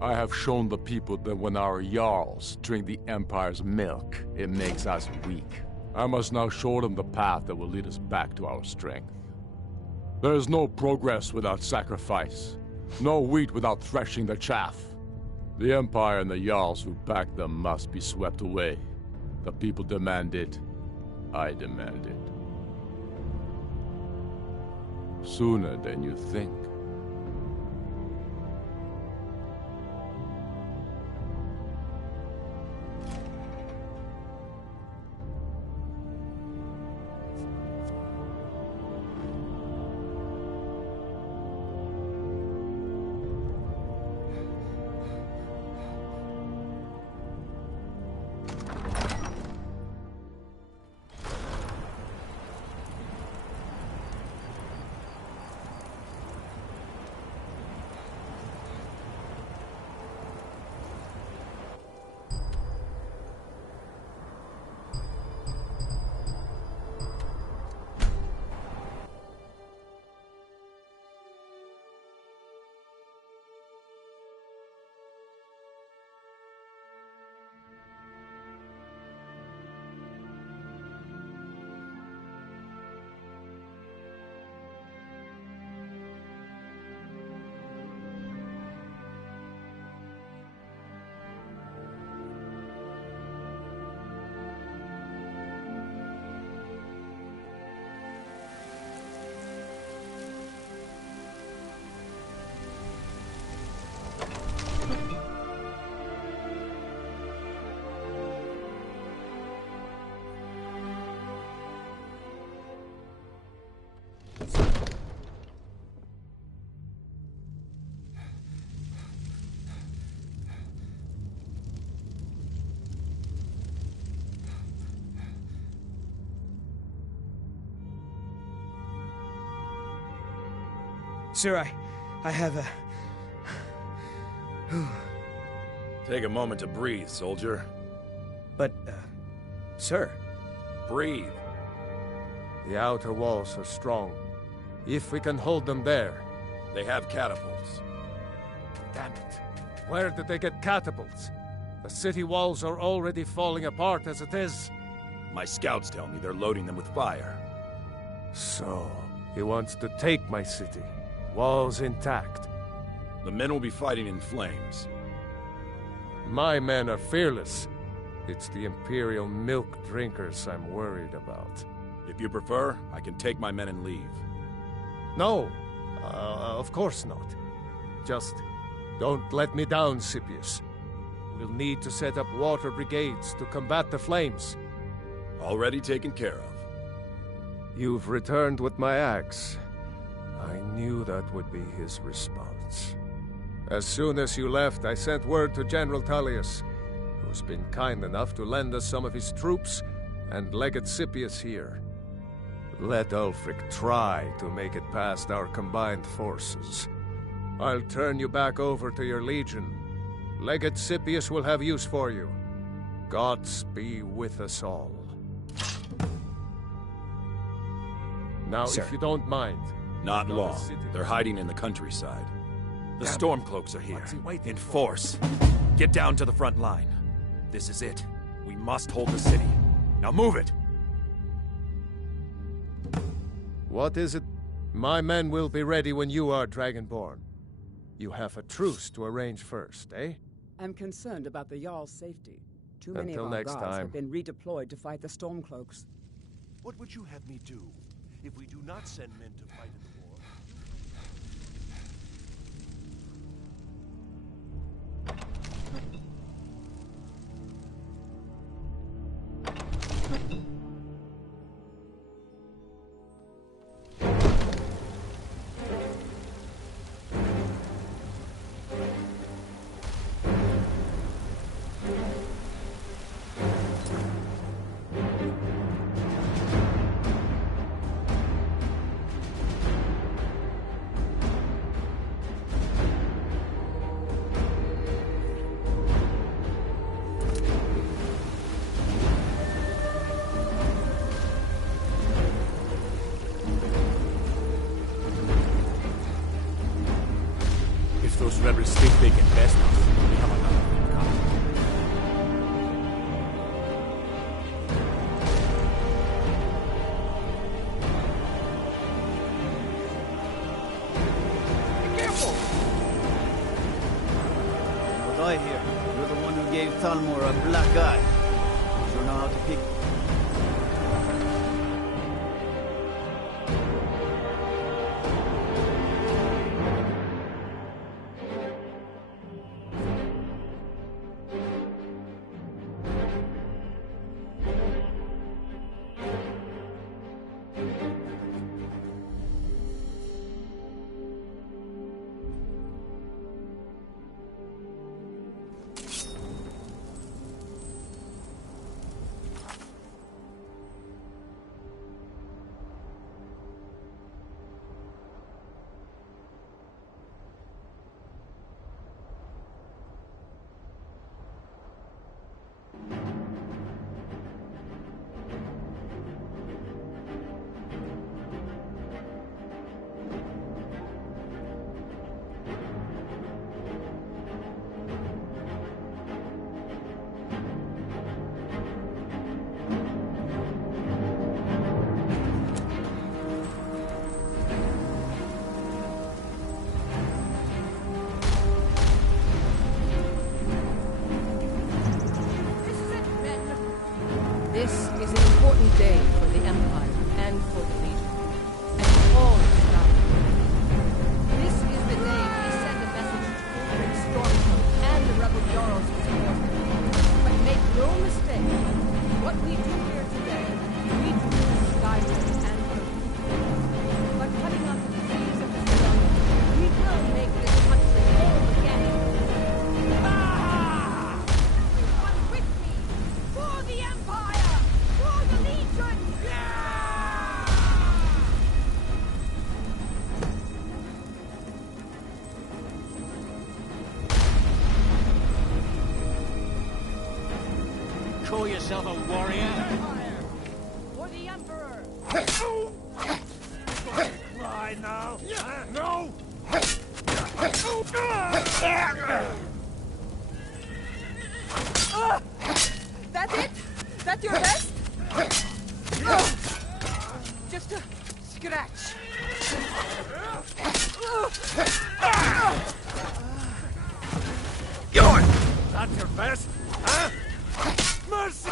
I have shown the people that when our Jarls drink the Empire's milk, it makes us weak. I must now show them the path that will lead us back to our strength. There is no progress without sacrifice, no wheat without threshing the chaff. The Empire and the Jarls who back them must be swept away. The people demand it. I demand it. Sooner than you think. Sir, I have a... Take a moment to breathe, soldier. But, sir... Breathe. The outer walls are strong. If we can hold them there. They have catapults. Damn it. Where did they get catapults? The city walls are already falling apart as it is. My scouts tell me they're loading them with fire. So, he wants to take my city. Walls intact. The men will be fighting in flames. My men are fearless. It's the Imperial milk drinkers I'm worried about. If you prefer, I can take my men and leave. No, of course not. Just don't let me down, Scipius. We'll need to set up water brigades to combat the flames. Already taken care of. You've returned with my axe. I knew that would be his response. As soon as you left, I sent word to General Tullius, who's been kind enough to lend us some of his troops, and Legate Scipius here. Let Ulfric try to make it past our combined forces. I'll turn you back over to your legion. Legate Scipius will have use for you. Gods be with us all. Now, Sir. if you don't mind... Not long. They're hiding in the countryside. The Stormcloaks are here, in force. Get down to the front line. This is it. We must hold the city. Now move it! What is it? My men will be ready when you are, Dragonborn. You have a truce to arrange first, eh? I'm concerned about the Jarl's safety. Too many Until of our next guards time. have been redeployed to fight the Stormcloaks. What would you have me do if we do not send men to fight in the war? If those rebels think they can best us, we have another thing coming. Be careful! What I hear, you're the one who gave Thalmor a black eye. You sure know how to pick. This is an important day for the Empire and for the Legion, and for all of Skyrim. This is the day we send a message to Ulfric Stormcloak and the rebel Jarls who support them. But make no mistake, what we do here today, we do in Skyrim and Earth. By cutting out the disease of this realm, we will make this country whole again. Everyone with me! For the Empire! For the Legion! Call yourself a warrior? For the Emperor! Cry now? No! That's it? That's your best? Just a scratch. That's your best? Huh? Mercy!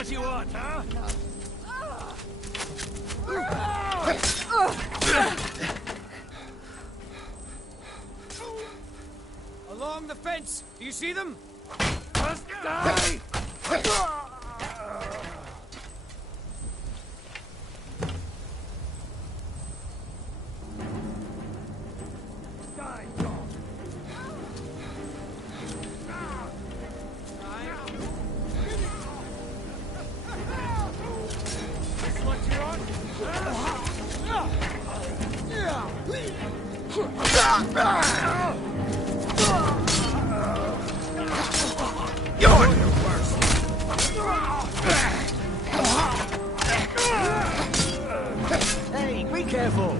what you want, huh? Along the fence! Do you see them? Just die! Hey, be careful!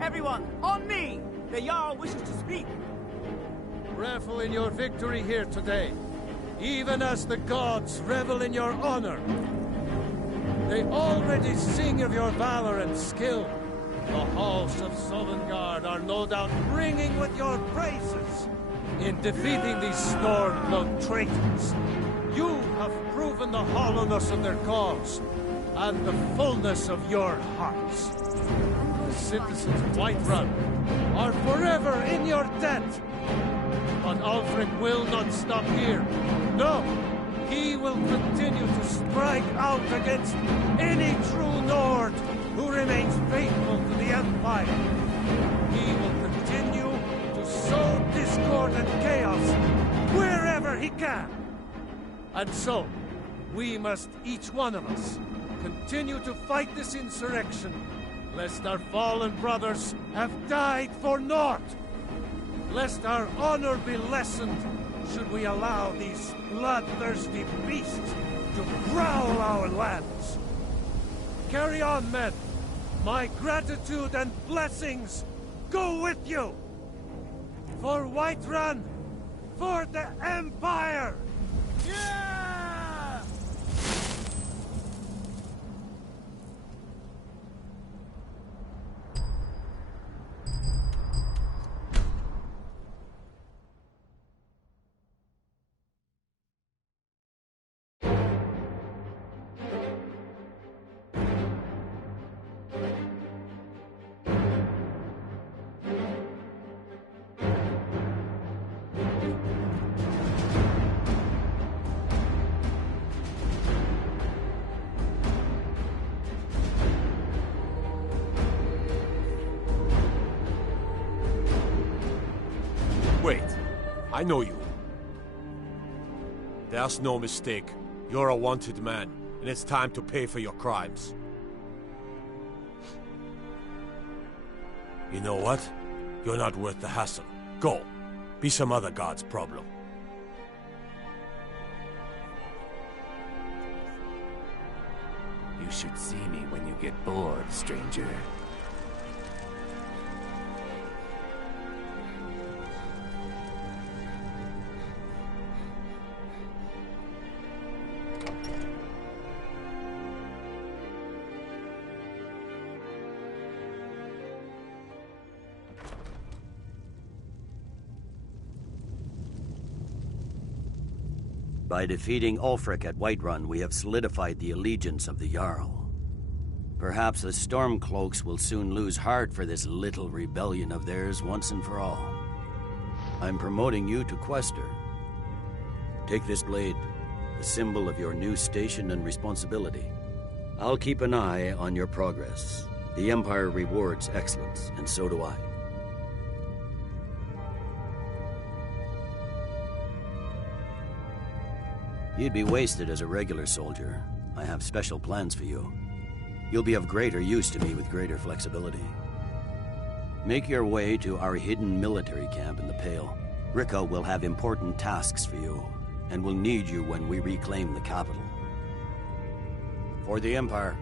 Everyone, on me! The Jarl wishes to speak. Revel in your victory here today, even as the gods revel in your honor. They already sing of your valor and skill. The halls of Sovngarde are no doubt ringing with your praises. In defeating these storm-cloaked traitors, you have proven the hollowness of their cause and the fullness of your hearts. The citizens of Whiterun are forever in your debt. But Ulfric will not stop here. No, he will continue to strike out against any true Nord who remains faithful to the Empire. He will continue to sow discord and chaos wherever he can. And so, we must, each one of us, continue to fight this insurrection, lest our fallen brothers have died for naught. Lest our honor be lessened, should we allow these bloodthirsty beasts to prowl our lands. Carry on, men. My gratitude and blessings go with you. For Whiterun, for the Empire! Yeah! Wait, I know you. There's no mistake. You're a wanted man, and it's time to pay for your crimes. You know what? You're not worth the hassle. Go. Be some other god's problem. You should see me when you get bored, stranger. By defeating Ulfric at Whiterun, we have solidified the allegiance of the Jarl. Perhaps the Stormcloaks will soon lose heart for this little rebellion of theirs once and for all. I'm promoting you to Quester. Take this blade, the symbol of your new station and responsibility. I'll keep an eye on your progress. The Empire rewards excellence, and so do I. You'd be wasted as a regular soldier. I have special plans for you. You'll be of greater use to me with greater flexibility. Make your way to our hidden military camp in the Pale. Ricca will have important tasks for you, and will need you when we reclaim the capital. For the Empire.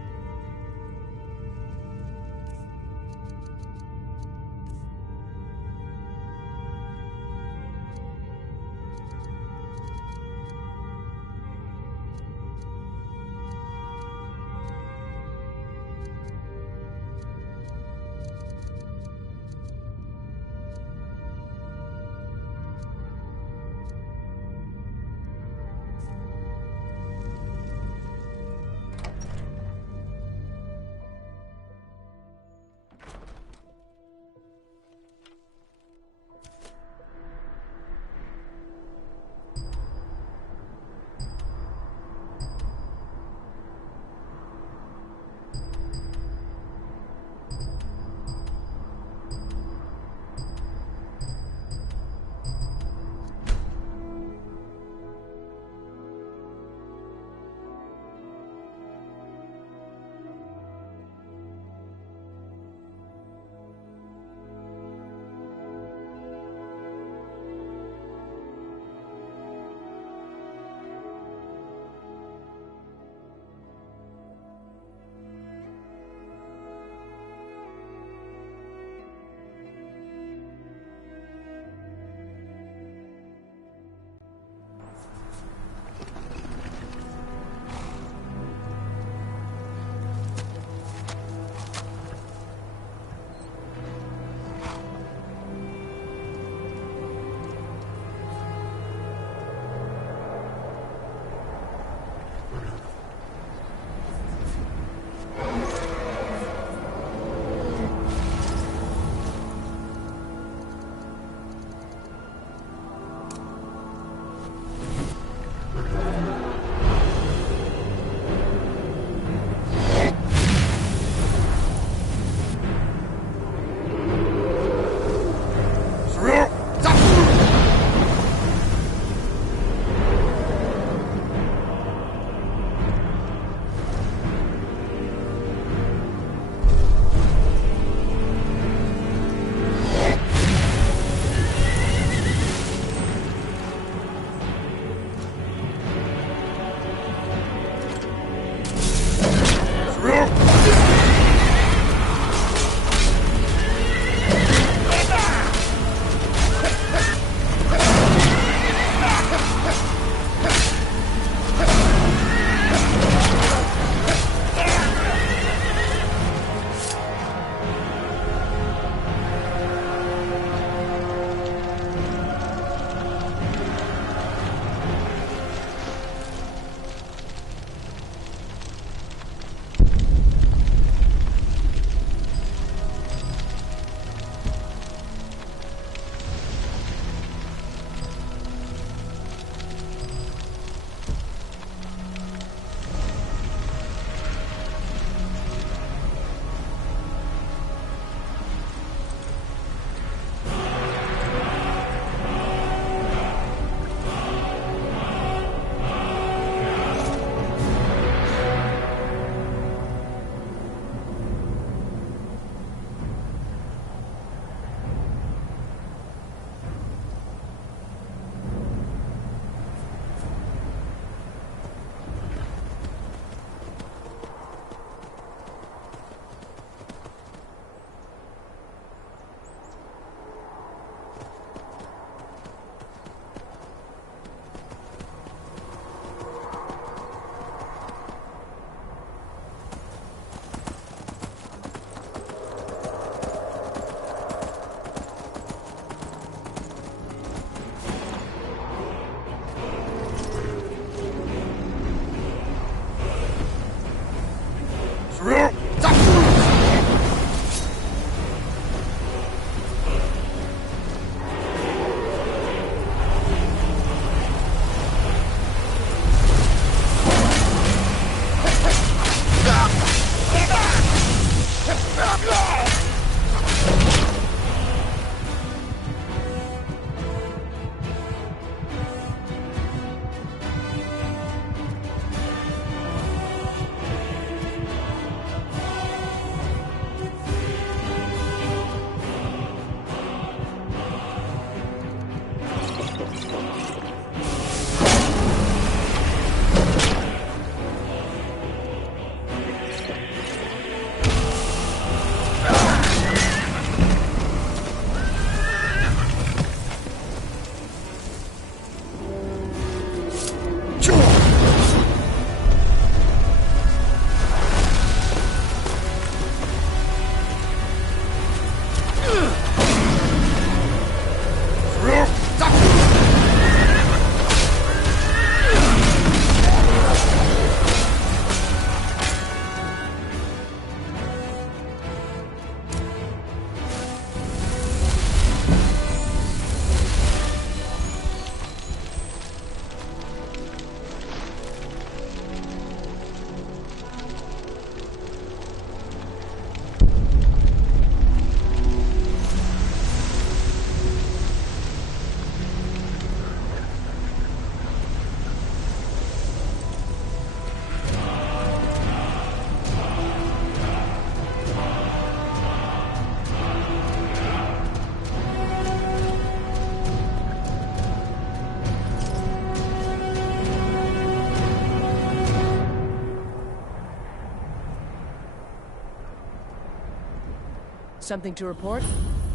Something to report?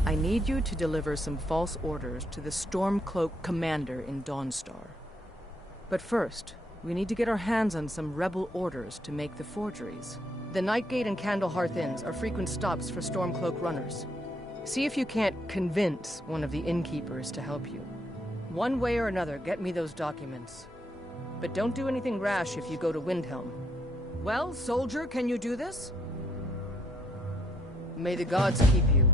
I need you to deliver some false orders to the Stormcloak commander in Dawnstar. But first, we need to get our hands on some rebel orders to make the forgeries. The Nightgate and Candlehearth Inns are frequent stops for Stormcloak runners. See if you can't convince one of the innkeepers to help you. One way or another, get me those documents. But don't do anything rash if you go to Windhelm. Well, soldier, can you do this? May the gods keep you.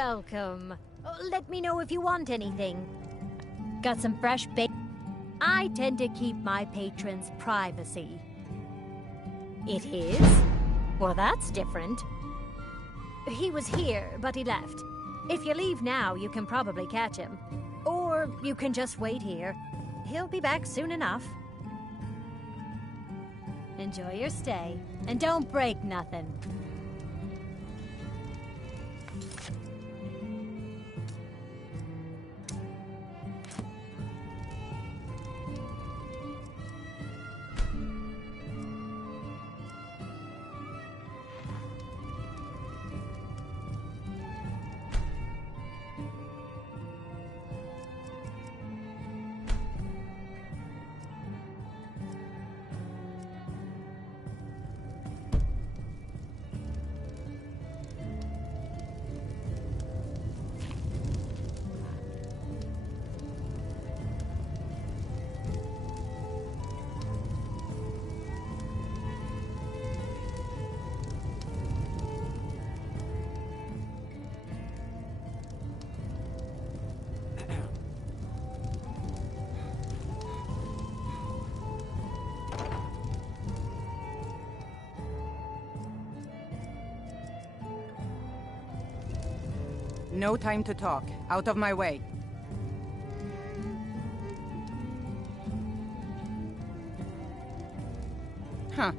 welcome. Let me know if you want anything. Got some fresh bait? I tend to keep my patrons' privacy. It is? Well, that's different. He was here, but he left. If you leave now, you can probably catch him. Or you can just wait here. He'll be back soon enough. Enjoy your stay, and don't break nothing. No time to talk. Out of my way. Huh.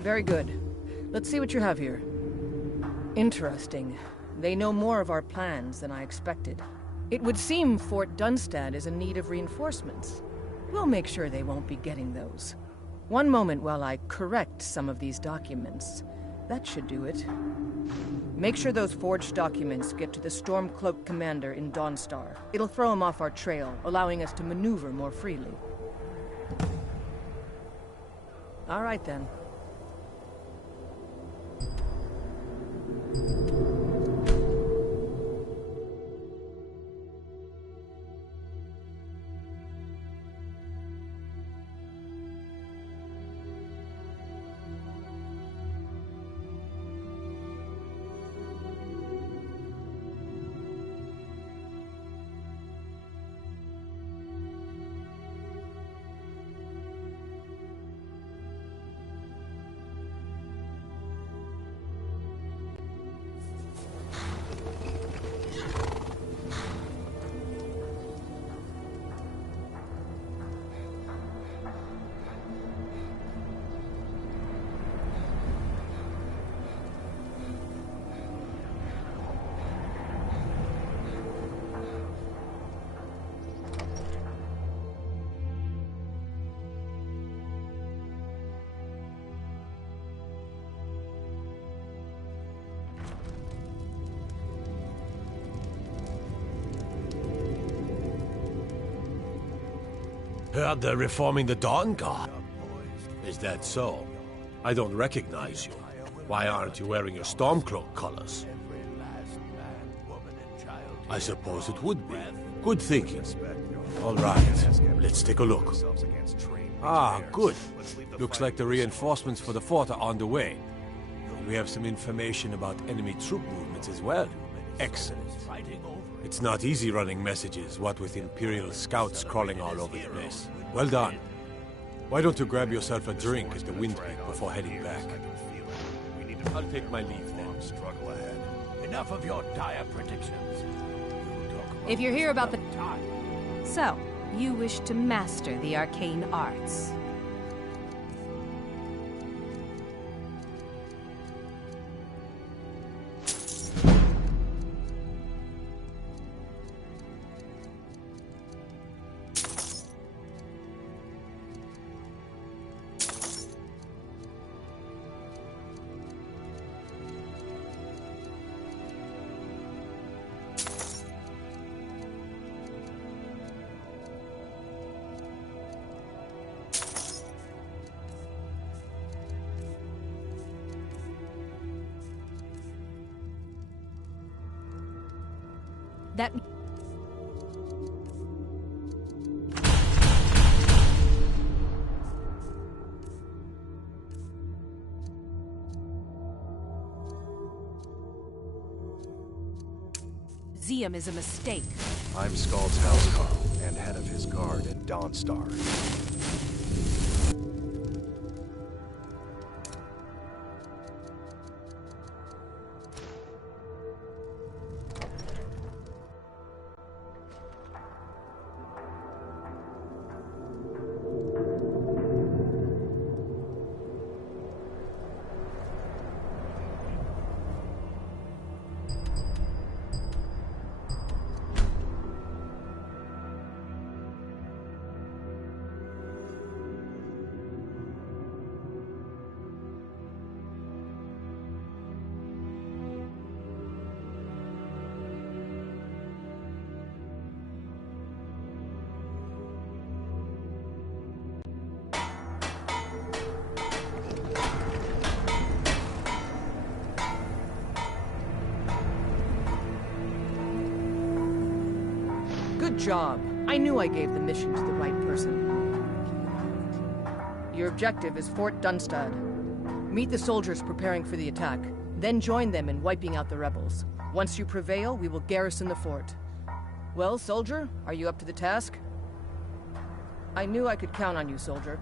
Very good. Let's see what you have here. Interesting. They know more of our plans than I expected. It would seem Fort Dunstad is in need of reinforcements. We'll make sure they won't be getting those. One moment while I correct some of these documents. That should do it. Make sure those forged documents get to the Stormcloak commander in Dawnstar. It'll throw him off our trail, allowing us to maneuver more freely. All right, then. Heard they're reforming the Dawn Guard. Is that so? I don't recognize you. Why aren't you wearing your Stormcloak colors? I suppose it would be. Good thinking. All right, let's take a look. Ah, good. Looks like the reinforcements for the fort are on the way. And we have some information about enemy troop movements as well. Excellent. It's not easy running messages, what with Imperial scouts crawling all over the place. Well done. Why don't you grab yourself a drink at the Windpeak before heading back? I'll take my leave then. Struggle ahead, and Enough of your dire predictions. If you're here about the... So, you wish to master the arcane arts. That... Museum is a mistake. I'm Skald's housecarl, and head of his guard in Dawnstar. Good job. I knew I gave the mission to the right person. Your objective is Fort Dunstad. Meet the soldiers preparing for the attack, then join them in wiping out the rebels. Once you prevail, we will garrison the fort. Well, soldier, are you up to the task? I knew I could count on you, soldier.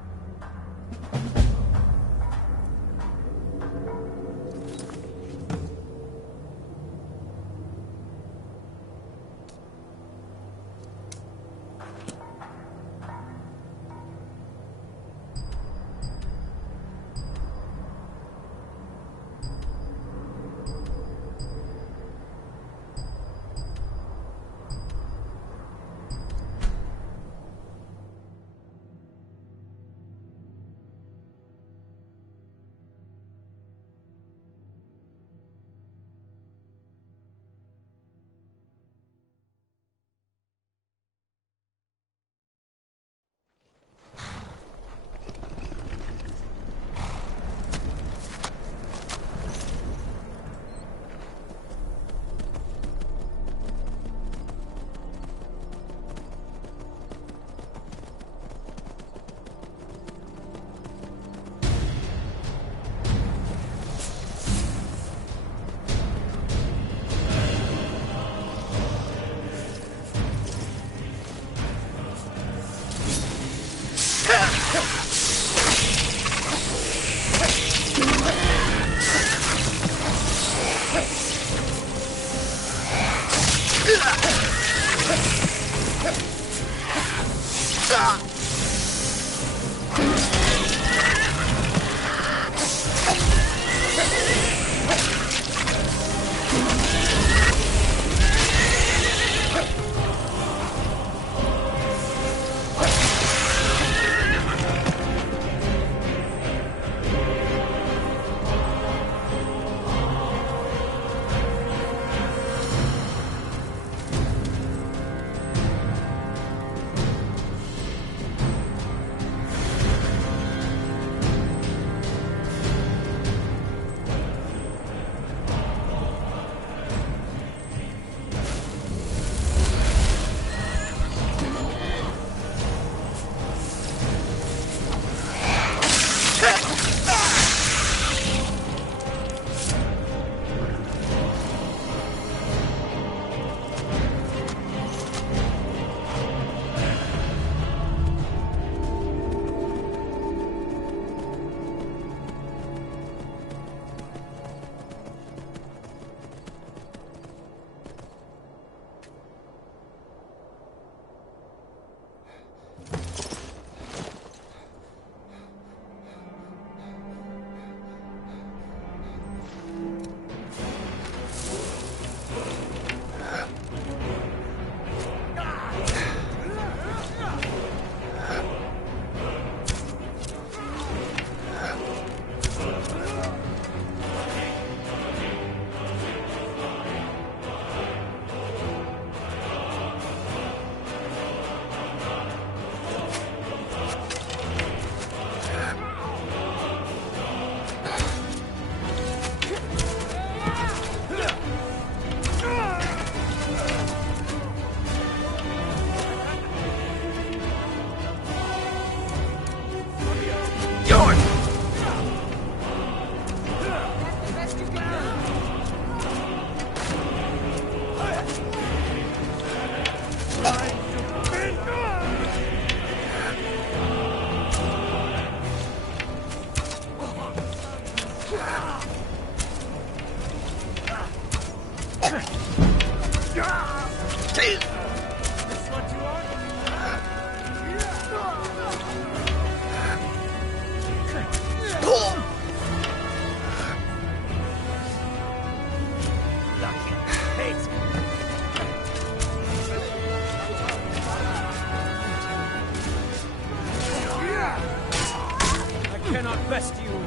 blast you!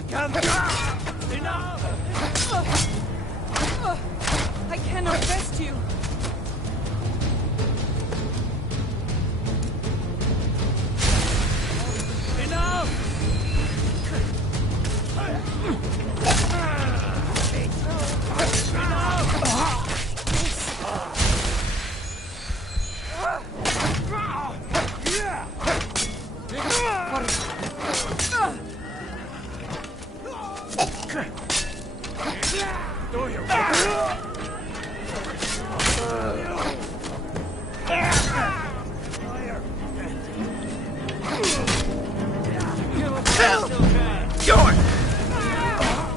I can't... Enough! I cannot rest you.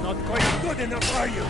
Not quite good enough, are you?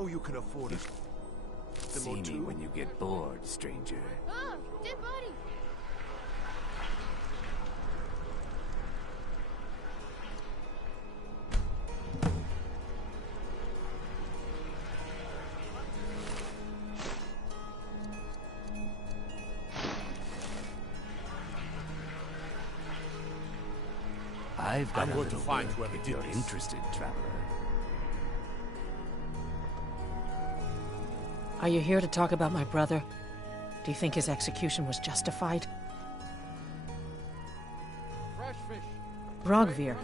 know you can afford it. See me when you get bored, stranger. Ah, dead body! I've got I'm a going to little find work whoever if did you're this. interested, traveler. Are you here to talk about my brother? Do you think his execution was justified? Rogvir.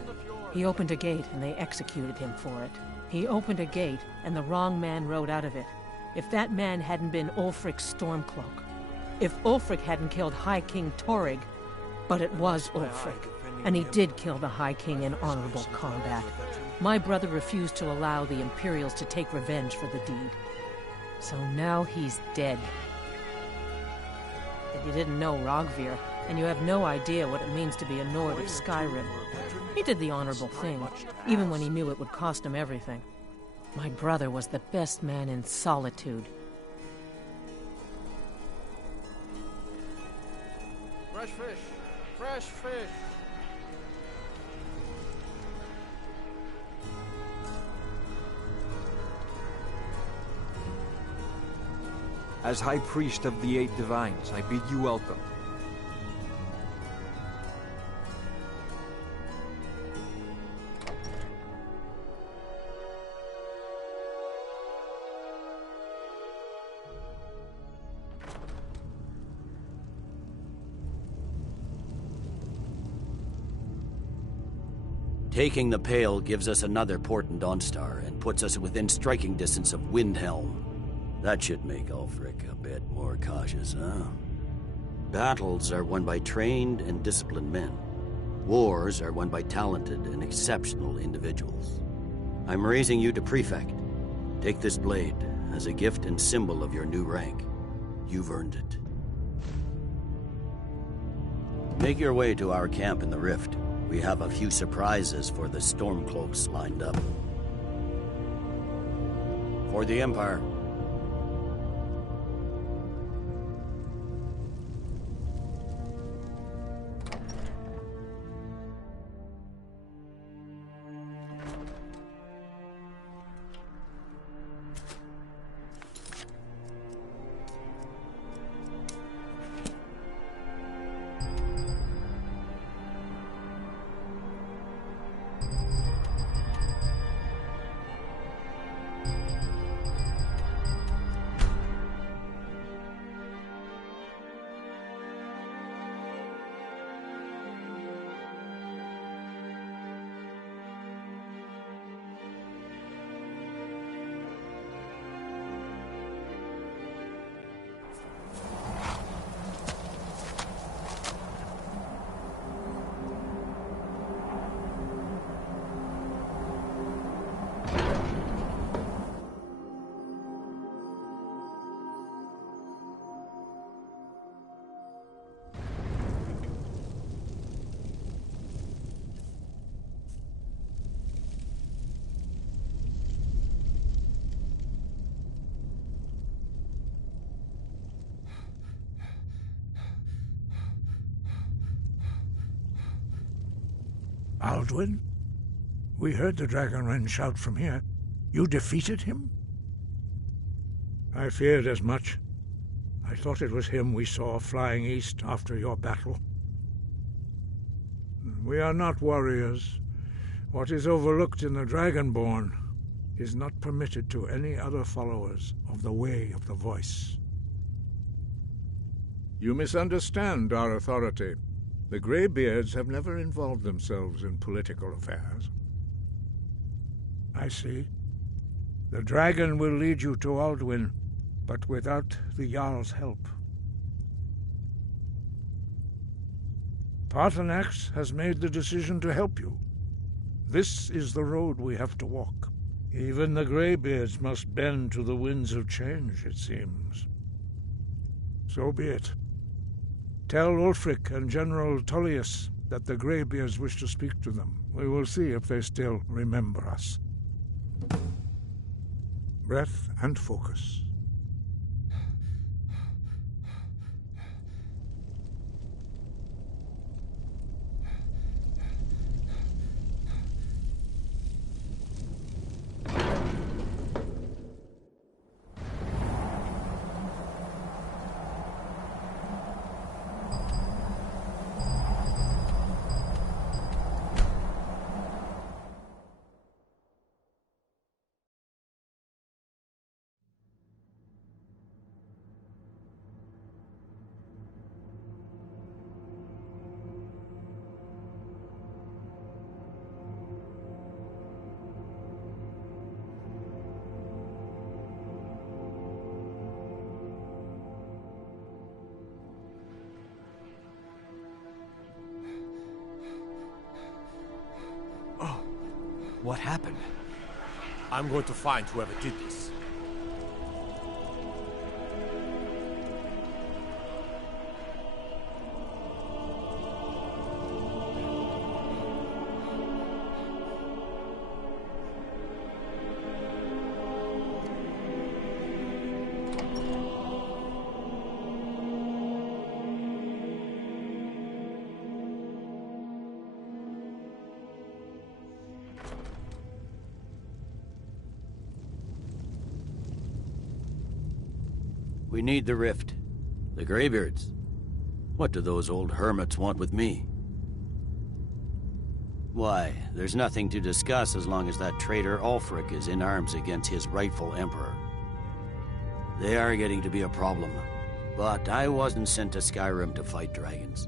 He opened a gate and they executed him for it. He opened a gate and the wrong man rode out of it. If that man hadn't been Ulfric's Stormcloak. If Ulfric hadn't killed High King Torrig. But it was Ulfric. And he did kill the High King in honorable combat. My brother refused to allow the Imperials to take revenge for the deed. So now he's dead. But you didn't know Rogvir, and you have no idea what it means to be a Nord of Skyrim. He did the honorable thing, even when he knew it would cost him everything. My brother was the best man in solitude. Fresh fish! Fresh fish! As High Priest of the Eight Divines, I bid you welcome. Taking the Pale gives us another port in Dawnstar and puts us within striking distance of Windhelm. That should make Ulfric a bit more cautious, huh? Battles are won by trained and disciplined men. Wars are won by talented and exceptional individuals. I'm raising you to Prefect. Take this blade as a gift and symbol of your new rank. You've earned it. Make your way to our camp in the Rift. We have a few surprises for the Stormcloaks lined up. For the Empire. Alduin? We heard the Dragonren shout from here. You defeated him? I feared as much. I thought it was him we saw flying east after your battle. We are not warriors. What is overlooked in the Dragonborn is not permitted to any other followers of the Way of the Voice. You misunderstand our authority. The Greybeards have never involved themselves in political affairs. I see. The dragon will lead you to Alduin, but without the Jarl's help. Paarthurnax has made the decision to help you. This is the road we have to walk. Even the Greybeards must bend to the winds of change, it seems. So be it. Tell Ulfric and General Tullius that the Greybeards wish to speak to them. We will see if they still remember us. breath and focus. What happened? I'm going to find whoever did this. We need the rift. The Greybeards. What do those old hermits want with me? Why, there's nothing to discuss as long as that traitor Ulfric is in arms against his rightful emperor. They are getting to be a problem. But I wasn't sent to Skyrim to fight dragons.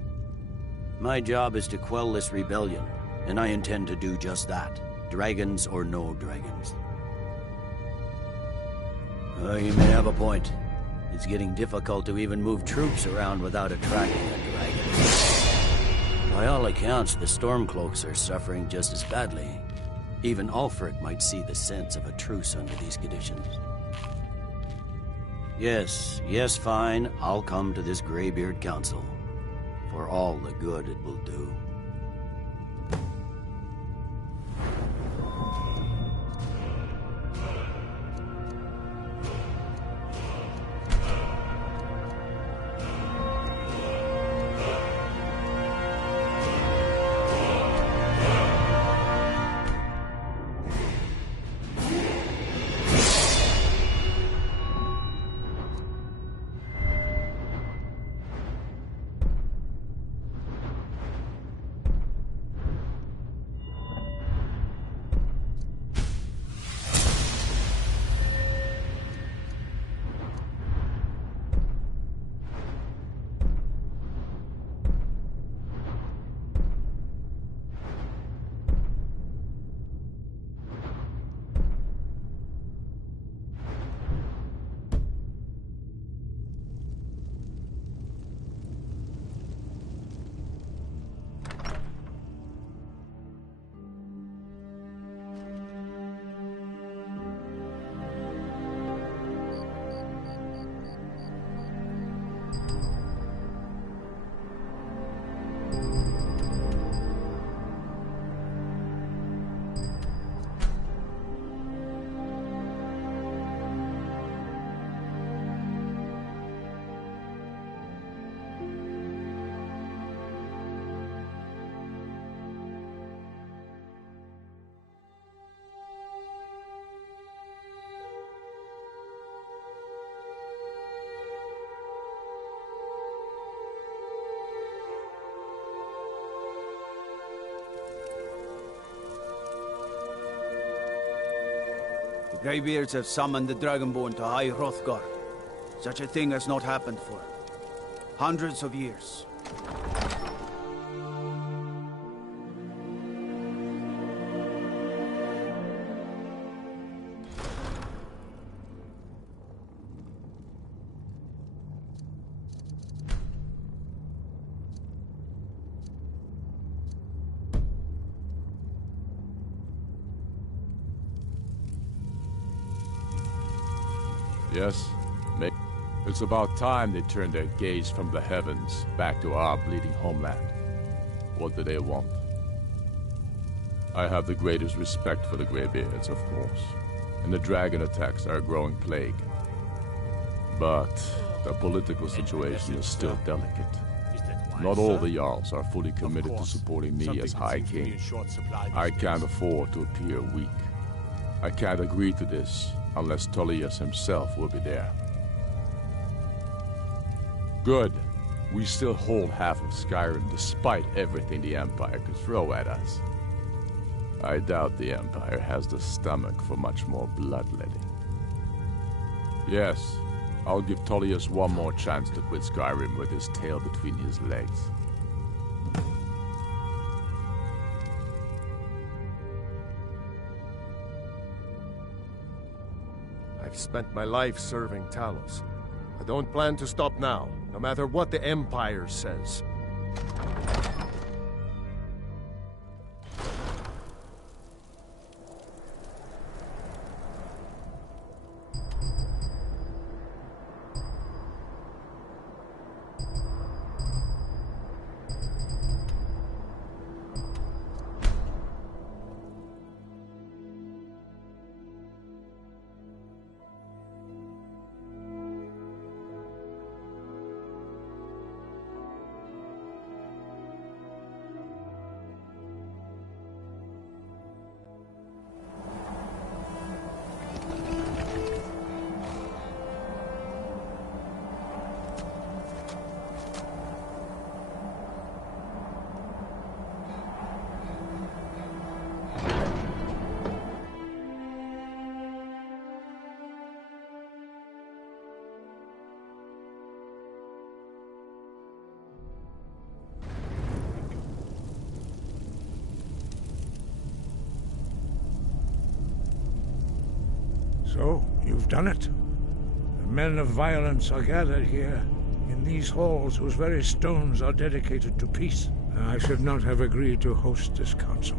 My job is to quell this rebellion, and I intend to do just that. Dragons or no dragons. You may have a point. It's getting difficult to even move troops around without attracting a dragon. By all accounts, the Stormcloaks are suffering just as badly. Even Ulfric might see the sense of a truce under these conditions. Yes, fine. I'll come to this Greybeard Council. For all the good it will do. The Greybeards have summoned the Dragonborn to High Hrothgar. Such a thing has not happened for hundreds of years. Yes? It's about time they turned their gaze from the heavens back to our bleeding homeland. What do they want? I have the greatest respect for the Greybeards, of course. and the dragon attacks are a growing plague. But the political situation is still delicate. Not all the Jarls are fully committed to supporting me as High King. I can't afford to appear weak. I can't agree to this unless Tullius himself will be there. Good. We still hold half of Skyrim despite everything the Empire could throw at us. I doubt the Empire has the stomach for much more bloodletting. Yes, I'll give Tullius one more chance to quit Skyrim with his tail between his legs. I've spent my life serving Talos. I don't plan to stop now, no matter what the Empire says. So, you've done it. The men of violence are gathered here, in these halls whose very stones are dedicated to peace. I should not have agreed to host this council.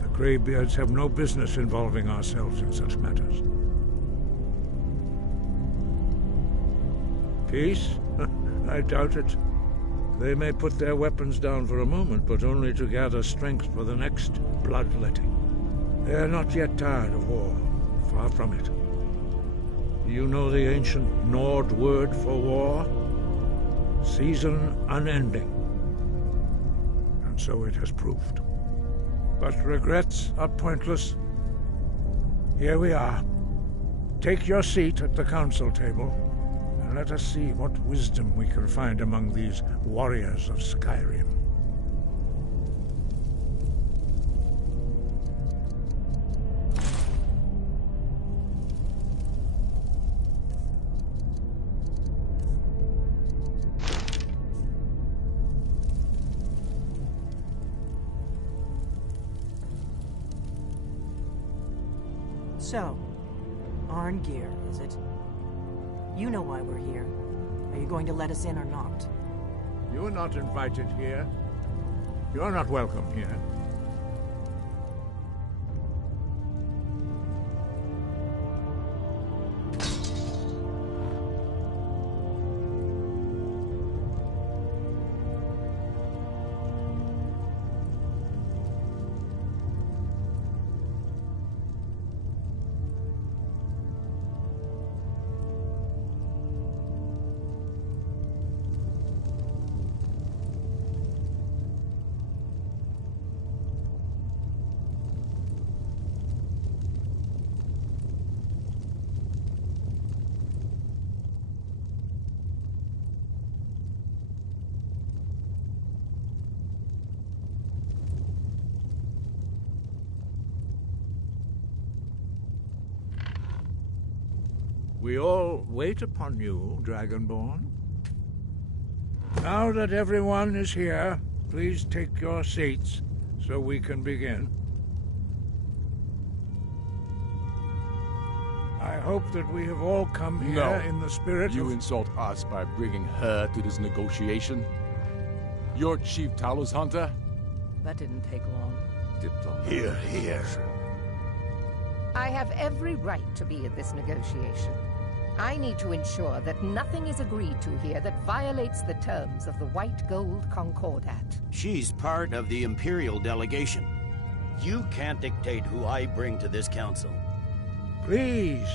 The Greybeards have no business involving ourselves in such matters. Peace? I doubt it. They may put their weapons down for a moment, but only to gather strength for the next bloodletting. They are not yet tired of war. Far from it. Do you know the ancient Nord word for war? Season unending. And so it has proved. But regrets are pointless. Here we are. Take your seat at the council table, and let us see what wisdom we can find among these warriors of Skyrim. So, Arngeir, is it? You know why we're here. Are you going to let us in or not? You're not invited here. You're not welcome here. We all wait upon you, Dragonborn. Now that everyone is here, please take your seats so we can begin. I hope that we have all come here in the spirit You of... insult us by bringing her to this negotiation? You're Chief Talos Hunter? That didn't take long. Here, here. I have every right to be in this negotiation. I need to ensure that nothing is agreed to here that violates the terms of the White Gold Concordat. She's part of the Imperial delegation. You can't dictate who I bring to this council. Please.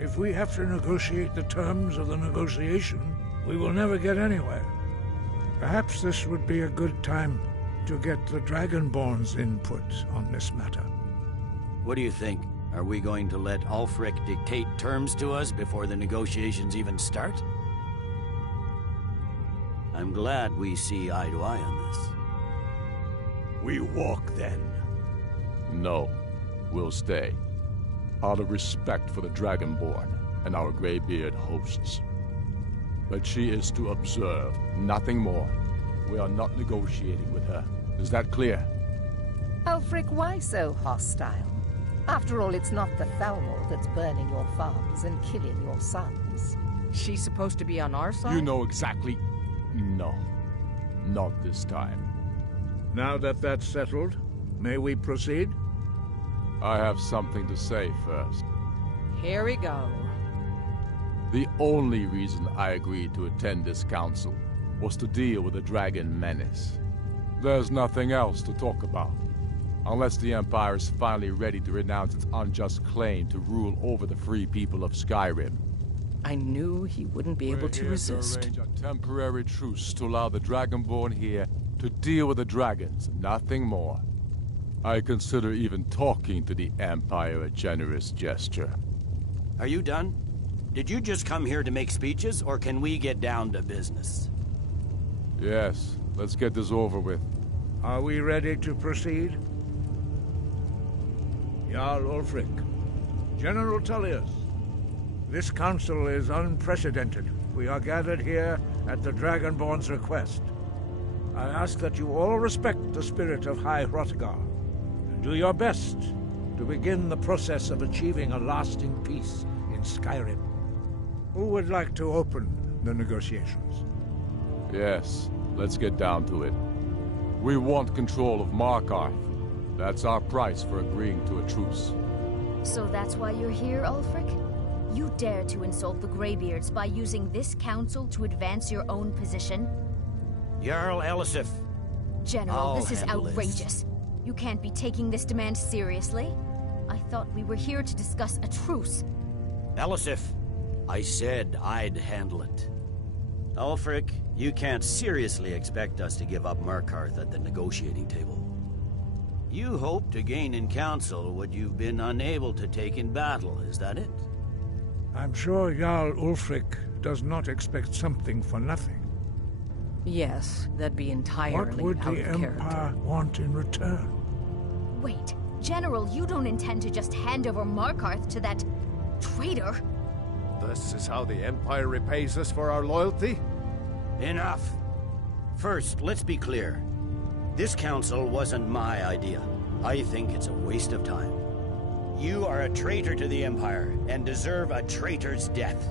If we have to negotiate the terms of the negotiation, we will never get anywhere. Perhaps this would be a good time to get the Dragonborn's input on this matter. What do you think? Are we going to let Ulfric dictate terms to us before the negotiations even start? I'm glad we see eye to eye on this. We walk then. No, we'll stay. Out of respect for the Dragonborn and our Greybeard hosts. But she is to observe, nothing more. We are not negotiating with her. Is that clear? Ulfric, why so hostile? After all, it's not the Thalmor that's burning your farms and killing your sons. She's supposed to be on our side? You know exactly... No. Not this time. Now that that's settled, may we proceed? I have something to say first. Here we go. The only reason I agreed to attend this council was to deal with the dragon menace. There's nothing else to talk about. Unless the Empire is finally ready to renounce its unjust claim to rule over the free people of Skyrim. I knew he wouldn't be able to resist. We're here to arrange a temporary truce to allow the Dragonborn here to deal with the dragons, nothing more. I consider even talking to the Empire a generous gesture. Are you done? Did you just come here to make speeches, or can we get down to business? Yes, let's get this over with. Are we ready to proceed? Jarl Ulfric, General Tullius, this council is unprecedented. We are gathered here at the Dragonborn's request. I ask that you all respect the spirit of High Hrothgar, and do your best to begin the process of achieving a lasting peace in Skyrim. Who would like to open the negotiations? Yes, let's get down to it. We want control of Markarth. That's our price for agreeing to a truce. So that's why you're here, Ulfric? You dare to insult the Greybeards by using this council to advance your own position? Jarl Elisif. General, this is outrageous. You can't be taking this demand seriously. I thought we were here to discuss a truce. Elisif, I said I'd handle it. Ulfric, you can't seriously expect us to give up Markarth at the negotiating table. You hope to gain in council what you've been unable to take in battle, is that it? I'm sure Jarl Ulfric does not expect something for nothing. Yes, that'd be entirely out of character. What would the Empire want in return? Wait, General, you don't intend to just hand over Markarth to that traitor? This is how the Empire repays us for our loyalty? Enough. First, let's be clear. This council wasn't my idea. I think it's a waste of time. You are a traitor to the Empire, and deserve a traitor's death.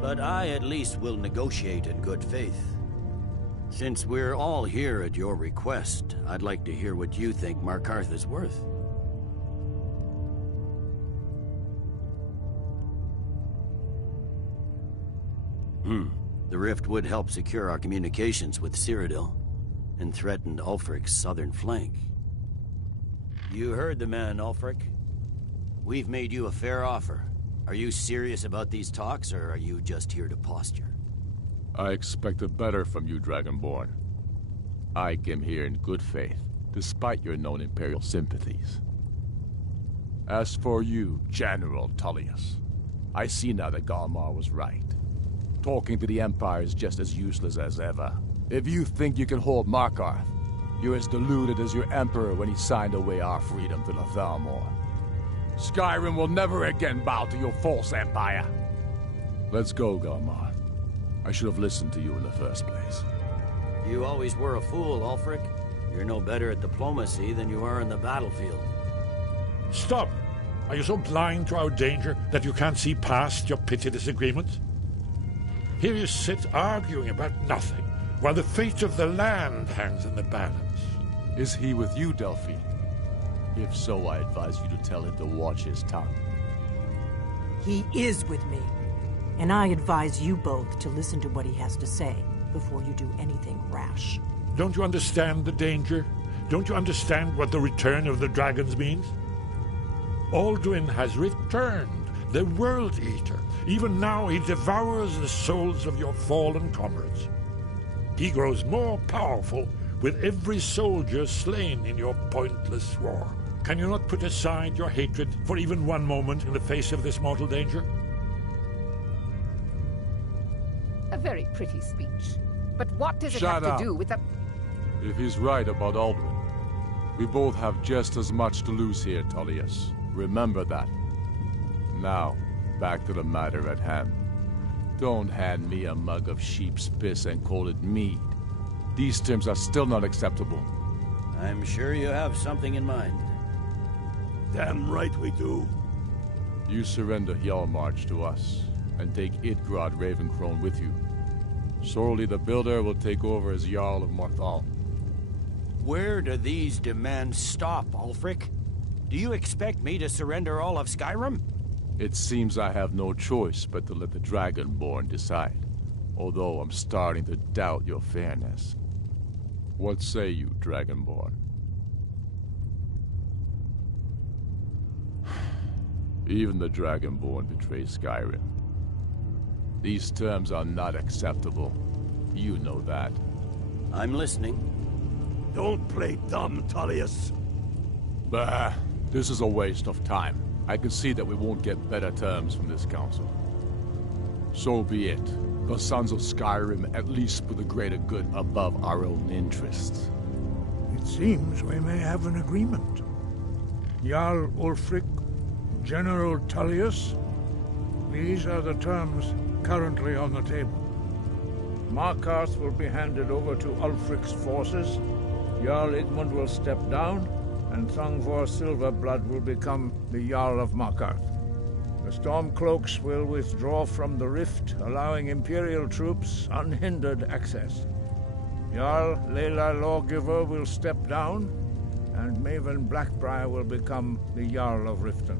But I at least will negotiate in good faith. Since we're all here at your request, I'd like to hear what you think Markarth is worth. The rift would help secure our communications with Cyrodiil, and threatened Ulfric's southern flank. You heard the man, Ulfric. We've made you a fair offer. Are you serious about these talks, or are you just here to posture? I expected better from you, Dragonborn. I came here in good faith, despite your known Imperial sympathies. As for you, General Tullius, I see now that Galmar was right. Talking to the Empire is just as useless as ever. If you think you can hold Markarth, you're as deluded as your Emperor when he signed away our freedom to the Thalmor. Skyrim will never again bow to your false empire. Let's go, Galmar. I should have listened to you in the first place. You always were a fool, Ulfric. You're no better at diplomacy than you are in the battlefield. Stop! Are you so blind to our danger that you can't see past your petty disagreements? Here you sit arguing about nothing, while the fate of the land hangs in the balance. Is he with you, Delphine? If so, I advise you to tell him to watch his tongue. He is with me, and I advise you both to listen to what he has to say before you do anything rash. Don't you understand the danger? Don't you understand what the return of the dragons means? Alduin has returned, the World Eater. Even now he devours the souls of your fallen comrades. He grows more powerful with every soldier slain in your pointless war. Can you not put aside your hatred for even one moment in the face of this mortal danger? A very pretty speech. But what does it Shut have up. to do with the... If he's right about Alduin, we both have just as much to lose here, Tullius. Remember that. Now, back to the matter at hand. Don't hand me a mug of sheep's piss and call it mead. These terms are still not acceptable. I'm sure you have something in mind. Damn right we do. You surrender Hjalmarch to us, and take Idgrod Ravencrone with you. Sorley the Builder will take over as Jarl of Morthal. Where do these demands stop, Ulfric? Do you expect me to surrender all of Skyrim? It seems I have no choice but to let the Dragonborn decide, although I'm starting to doubt your fairness. What say you, Dragonborn? Even the Dragonborn betray Skyrim. These terms are not acceptable. You know that. I'm listening. Don't play dumb, Tullius. Bah, this is a waste of time. I can see that we won't get better terms from this council. So be it. The sons of Skyrim at least put the greater good above our own interests. It seems we may have an agreement. Jarl Ulfric, General Tullius, these are the terms currently on the table. Markarth will be handed over to Ulfric's forces, Jarl Igmund will step down, and Thungvor Silverblood will become the Jarl of Markarth. The Stormcloaks will withdraw from the Rift, allowing Imperial troops unhindered access. Jarl Layla Lawgiver will step down, and Maven Blackbriar will become the Jarl of Riften.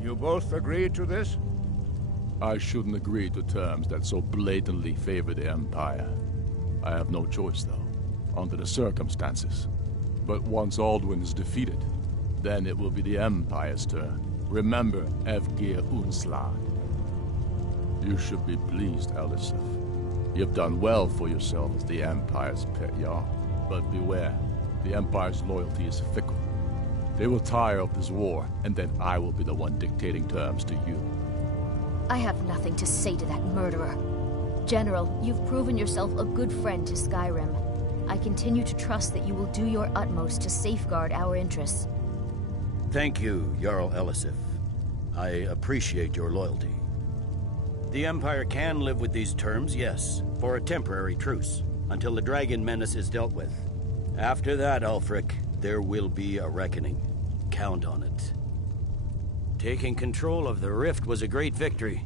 You both agree to this? I shouldn't agree to terms that so blatantly favor the Empire. I have no choice, though, under the circumstances. But once Alduin is defeated, then it will be the Empire's turn. Remember Evgir Unslag. You should be pleased, Elisif. You've done well for yourself as the Empire's pet Jarl. But beware, the Empire's loyalty is fickle. They will tire of this war, and then I will be the one dictating terms to you. I have nothing to say to that murderer. General, you've proven yourself a good friend to Skyrim. I continue to trust that you will do your utmost to safeguard our interests. Thank you, Jarl Elisif. I appreciate your loyalty. The Empire can live with these terms, yes, for a temporary truce, until the dragon menace is dealt with. After that, Ulfric, there will be a reckoning. Count on it. Taking control of the Rift was a great victory.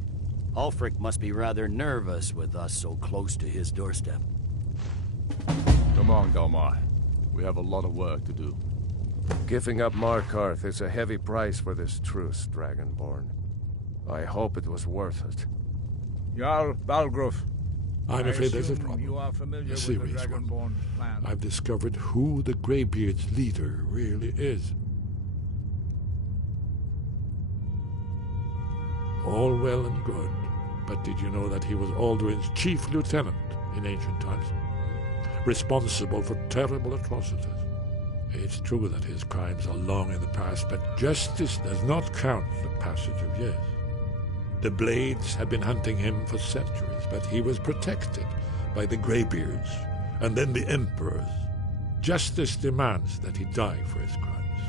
Ulfric must be rather nervous with us so close to his doorstep. Come on, Galmar. We have a lot of work to do. Giving up Markarth is a heavy price for this truce, Dragonborn. I hope it was worth it. Jarl Balgruf. I'm afraid there's a assume problem. You are familiar A with the serious one. Dragonborn's plan. I've discovered who the Greybeard's leader really is. All well and good, but did you know that he was Alduin's chief lieutenant in ancient times? Responsible for terrible atrocities. It's true that his crimes are long in the past, but justice does not count the passage of years. The Blades had been hunting him for centuries, but he was protected by the Greybeards, and then the Emperors. Justice demands that he die for his crimes.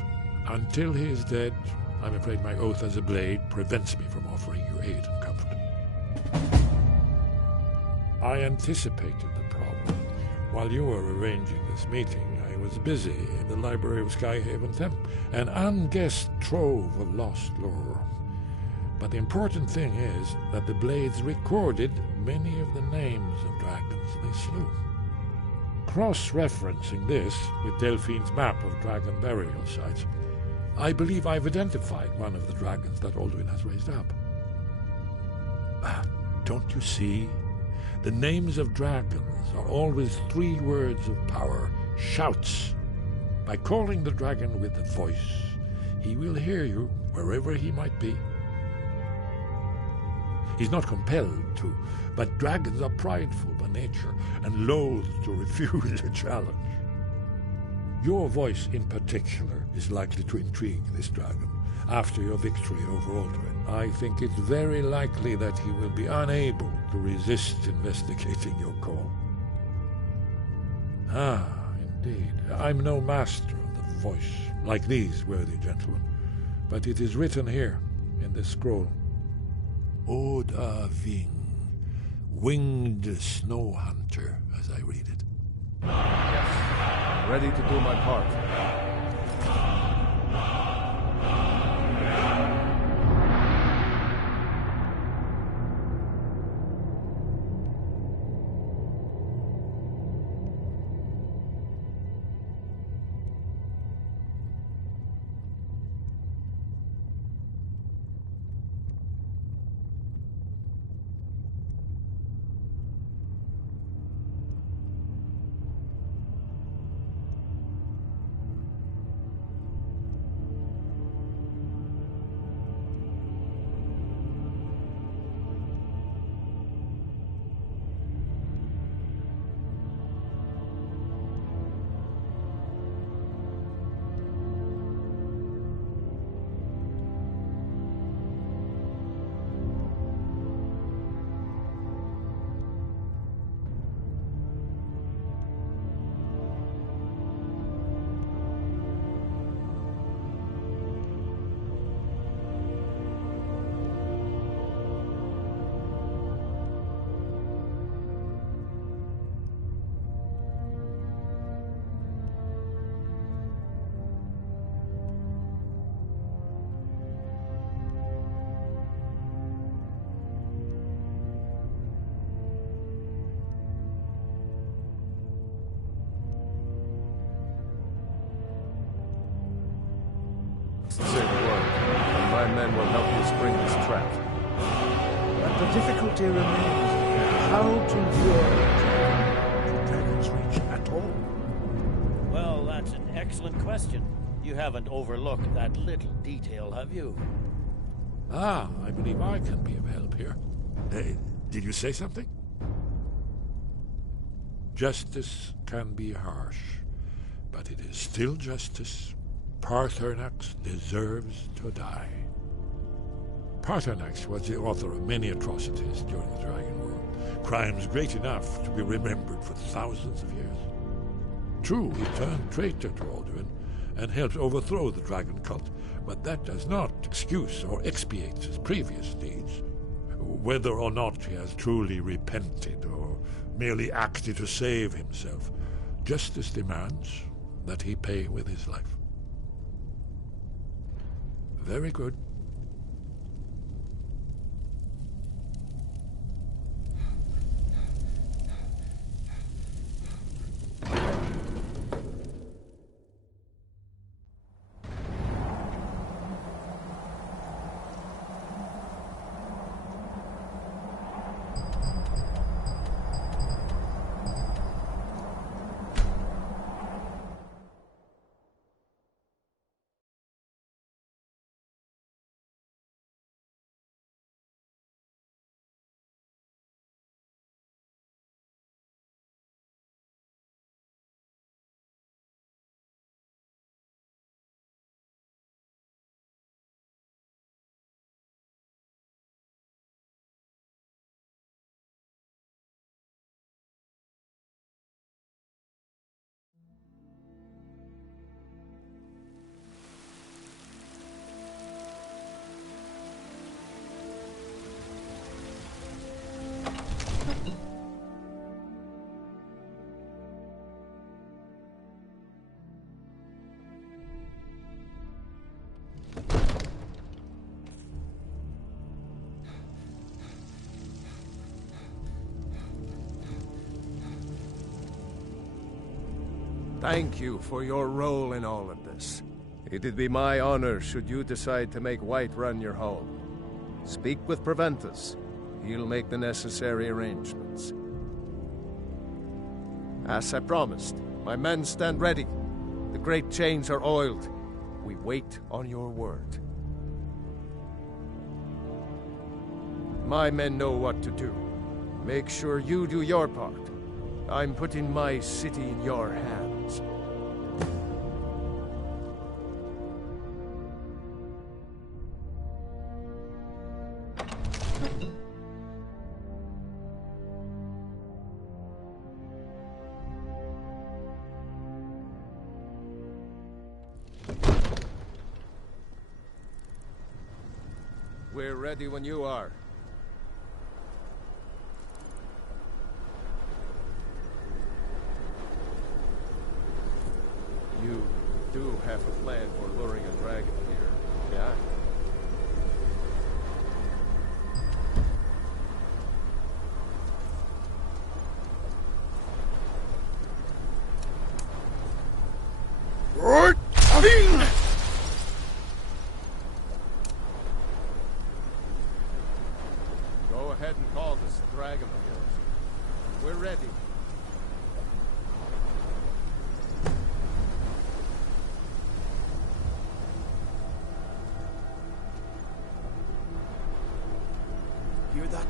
Until he is dead, I'm afraid my oath as a Blade prevents me from offering you aid and comfort. I anticipated the problem. While you were arranging this meeting, I was busy in the library of Skyhaven Temp, an unguessed trove of lost lore. But the important thing is that the Blades recorded many of the names of dragons they slew. Cross-referencing this with Delphine's map of dragon burial sites, I believe I've identified one of the dragons that Alduin has raised up. Don't you see? The names of dragons are always 3 words of power, shouts. By calling the dragon with the voice, he will hear you wherever he might be. He's not compelled to, but dragons are prideful by nature and loath to refuse a challenge. Your voice in particular is likely to intrigue this dragon. After your victory over Aldrin, I think it's very likely that he will be unable to resist investigating your call. Ah, indeed. I'm no master of the voice, like these worthy gentlemen, but it is written here in this scroll. Oda Ving, winged snow hunter, as I read it. Yes, ready to do my part. Say the word, and my men will help you spring this trap. But the difficulty remains how to lure to Dragon's Reach at all. Well, that's an excellent question. You haven't overlooked that little detail, have you? Ah, I believe I can be of help here. Did you say something? Justice can be harsh, but it is still justice. Paarthurnax deserves to die. Paarthurnax was the author of many atrocities during the Dragon World, crimes great enough to be remembered for thousands of years. True, he turned traitor to Alduin and helped overthrow the dragon cult, but that does not excuse or expiate his previous deeds. Whether or not he has truly repented or merely acted to save himself, justice demands that he pay with his life. Very good. Thank you for your role in all of this. It'd be my honor should you decide to make Whiterun your home. Speak with Preventus. He'll make the necessary arrangements. As I promised, my men stand ready. The great chains are oiled. We wait on your word. My men know what to do. Make sure you do your part. I'm putting my city in your hands. We're ready when you are. You do have a plan for luring a dragon here, yeah? Go ahead and call this dragon of yours. We're ready. Hear that?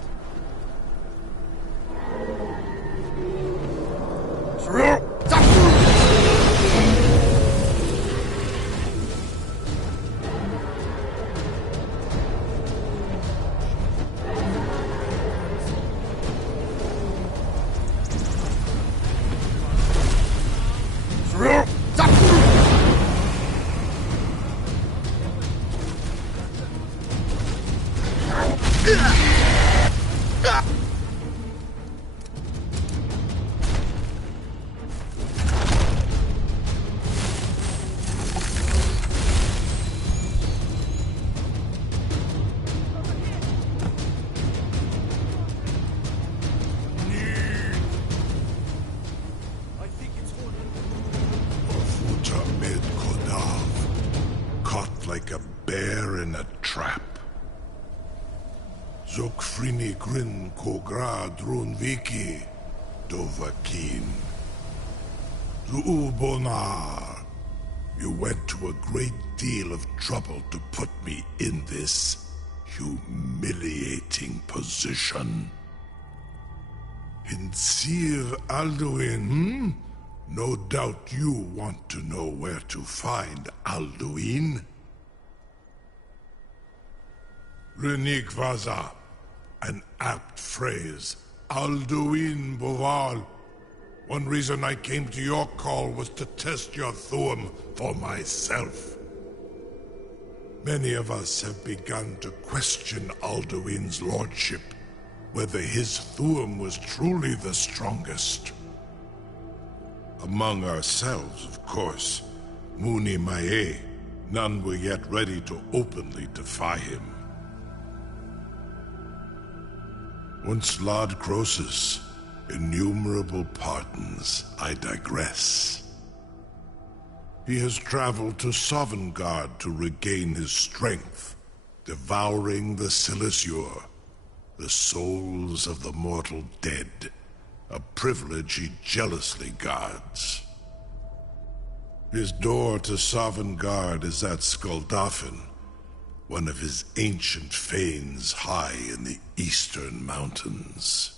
Like a bear in a trap. Zokfrini grin kogra drunviki dovakin. Zuubonar, you went to a great deal of trouble to put me in this humiliating position. Hinsir Alduin, No doubt you want to know where to find Alduin. Renikvaza, an apt phrase. Alduin Boval. One reason I came to your call was to test your Thuum for myself. Many of us have begun to question Alduin's lordship, whether his Thuum was truly the strongest. Among ourselves, of course, Muni Mae, none were yet ready to openly defy him. Once Lord Croesus, innumerable pardons, I digress. He has traveled to Sovngarde to regain his strength, devouring the Silesure, the souls of the mortal dead, a privilege he jealously guards. His door to Sovngarde is at Skuldafn, one of his ancient fanes high in the eastern mountains.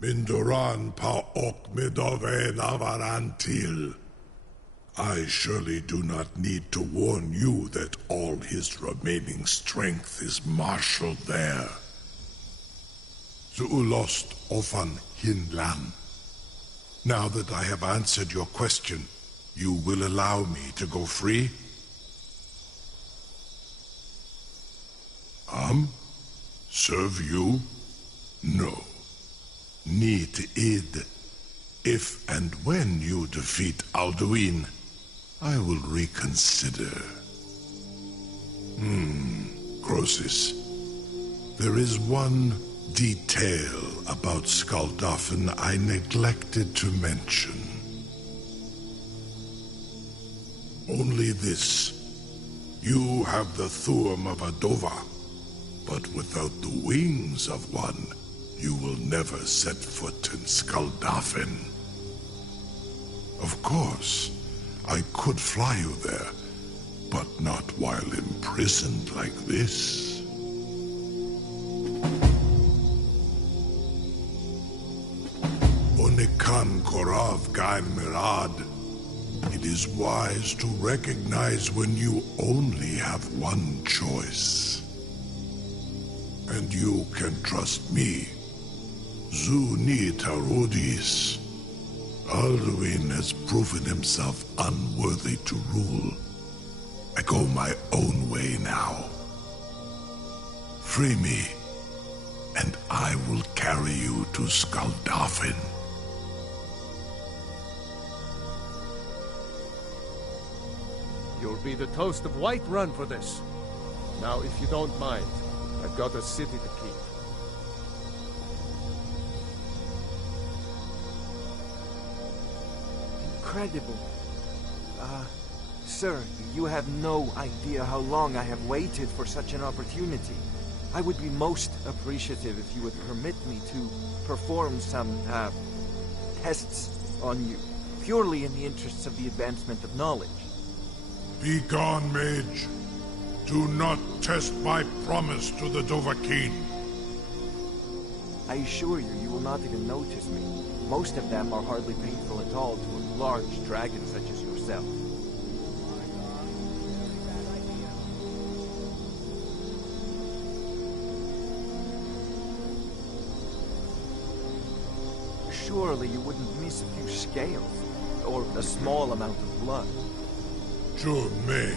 Mindoran pa ok midove navarantil. I surely do not need to warn you that all his remaining strength is marshaled there. Zuulost ofan hinlan. Now that I have answered your question, you will allow me to go free? Serve you? No. Need id. If and when you defeat Alduin, I will reconsider. Croesus. There is one detail about Skuldafn I neglected to mention. Only this. You have the Thuum of a Dova, but without the wings of one, you will never set foot in Skuldafn. Of course, I could fly you there, but not while imprisoned like this. Onikan Korav Gain Mirad. It is wise to recognize when you only have one choice. And you can trust me. Zuni Tarudis. Alduin has proven himself unworthy to rule. I go my own way now. Free me, and I will carry you to Skaldafin. You'll be the toast of Whiterun for this. Now, if you don't mind, I've got a city to keep. Incredible. Sir, you have no idea how long I have waited for such an opportunity. I would be most appreciative if you would permit me to perform some, tests on you, purely in the interests of the advancement of knowledge. Be gone, mage. Do not test my promise to the Dovahkiin. I assure you, you will not even notice me. Most of them are hardly painful at all to a large dragon such as yourself. Surely you wouldn't miss a few scales, or a small amount of blood. May,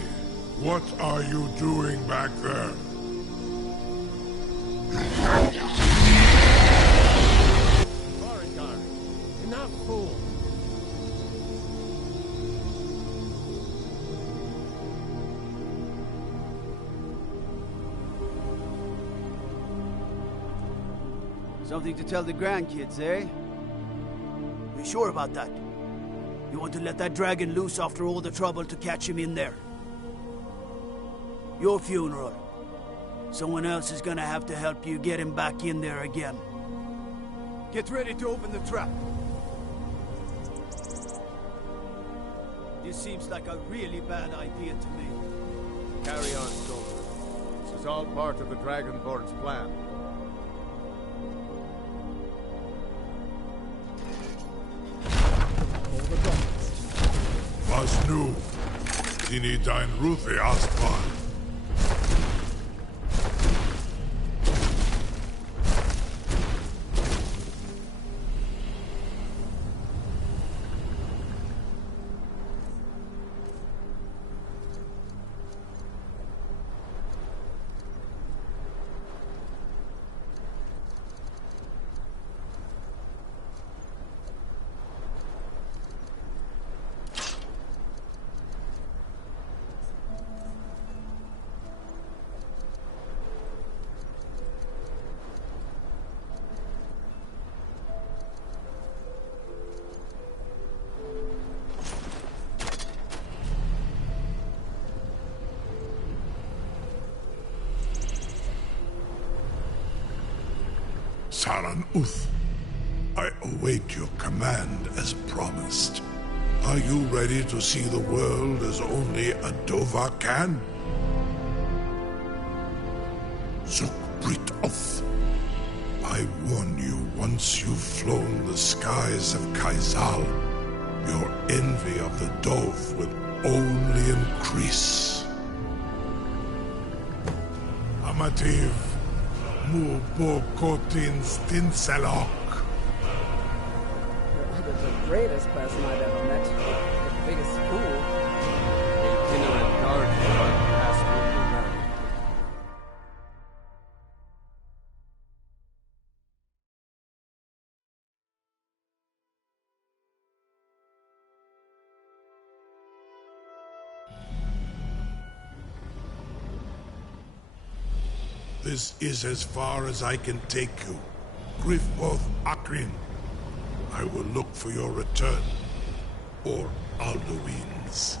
what are you doing back there? Enough, fool! Something to tell the grandkids, eh? You sure about that? You want to let that dragon loose after all the trouble to catch him in there? Your funeral. Someone else is gonna have to help you get him back in there again. Get ready to open the trap. This seems like a really bad idea to me. Carry on, soldier. This is all part of the Dragonborn's plan. Was nu? Dini dein Ruthi Aspar. Saran Uth, I await your command as promised. Are you ready to see the world as only a Dova can? Zukbrit Uth, I warn you, once you've flown the skies of Kaizal, your envy of the Dove will only increase. Amativ. Mubokotin Stinselok. You're the greatest person I've ever met. The biggest fool. Itinerant guard for unpassable humanity. This is as far as I can take you. Griffboth Akrin. I will look for your return. Or Alduin's.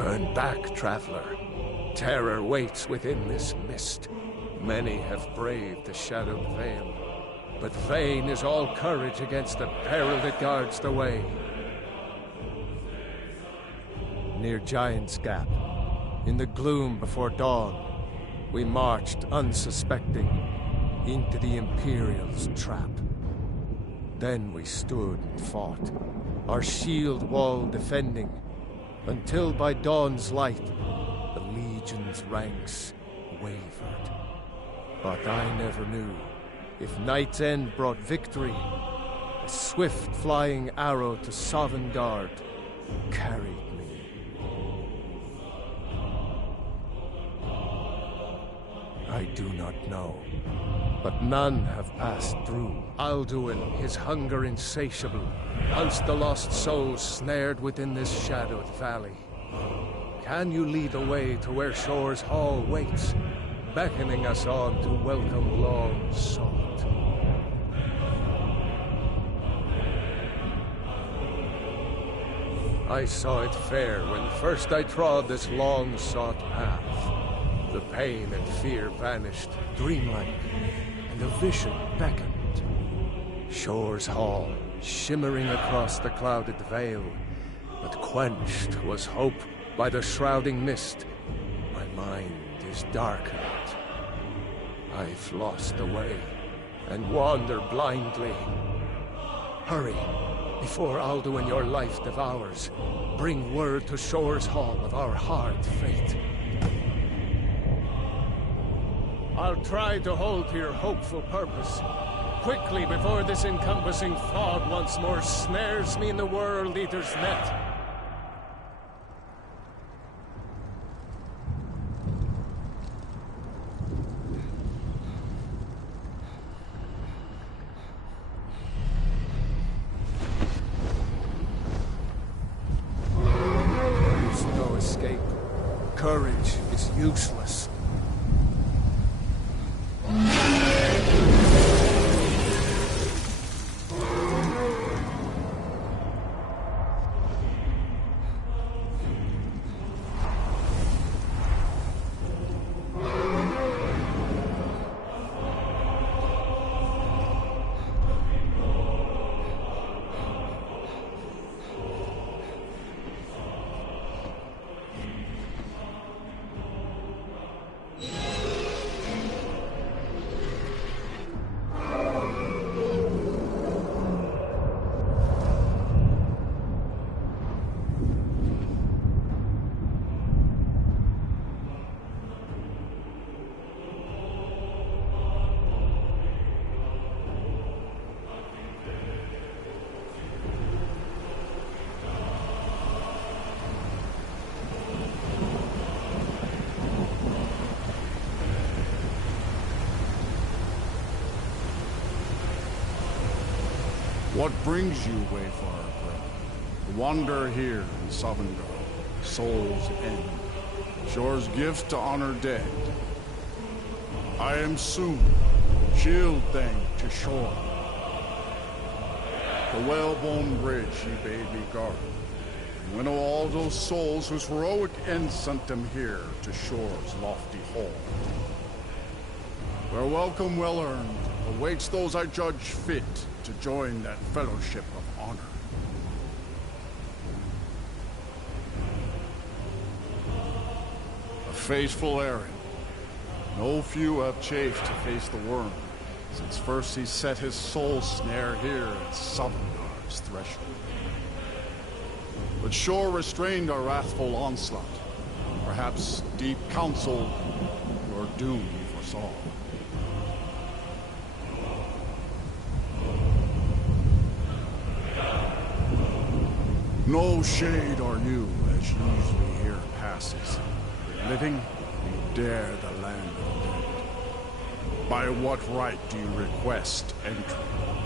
Turn back, traveler. Terror waits within this mist. Many have braved the shadowed veil, but vain is all courage against the peril that guards the way. Near Giant's Gap, in the gloom before dawn, we marched unsuspecting into the Imperial's trap. Then we stood and fought, our shield wall defending, until by dawn's light, the Legion's ranks wavered. But I never knew if night's end brought victory, a swift flying arrow to Sovngarde carried me. I do not know, but none have passed through. Alduin, his hunger insatiable, hunts the lost souls snared within this shadowed valley. Can you lead the way to where Shore's Hall waits, beckoning us on to welcome long sought? I saw it fair when first I trod this long-sought path. The pain and fear vanished, dreamlike, and a vision beckoned. Shore's Hall, shimmering across the clouded veil, but quenched was hope by the shrouding mist. My mind is darkened. I've lost the way, and wander blindly. Hurry, before Alduin your life devours. Bring word to Shore's Hall of our hard fate. I'll try to hold to your hopeful purpose, quickly before this encompassing fog once more snares me in the World Eater's net. There's no escape. Courage is useless. What brings you, wayfarer brother? To wander here in Sovngarde, Soul's End, Shore's gift to honor dead. I am soon, shield thing to Shore. The well-born bridge he bade me guard, and winnow all those souls whose heroic end sent them here to Shore's lofty hall. Where welcome well-earned awaits those I judge fit to join that fellowship of honor. A fateful errand. No few have chafed to face the worm, since first he set his soul snare here at Sovngarde's threshold. But Shore restrained our wrathful onslaught. Perhaps deep counsel, your doom he foresaw. No shade are you, as usually here passes. Living, you dare the land of the dead. By what right do you request entry?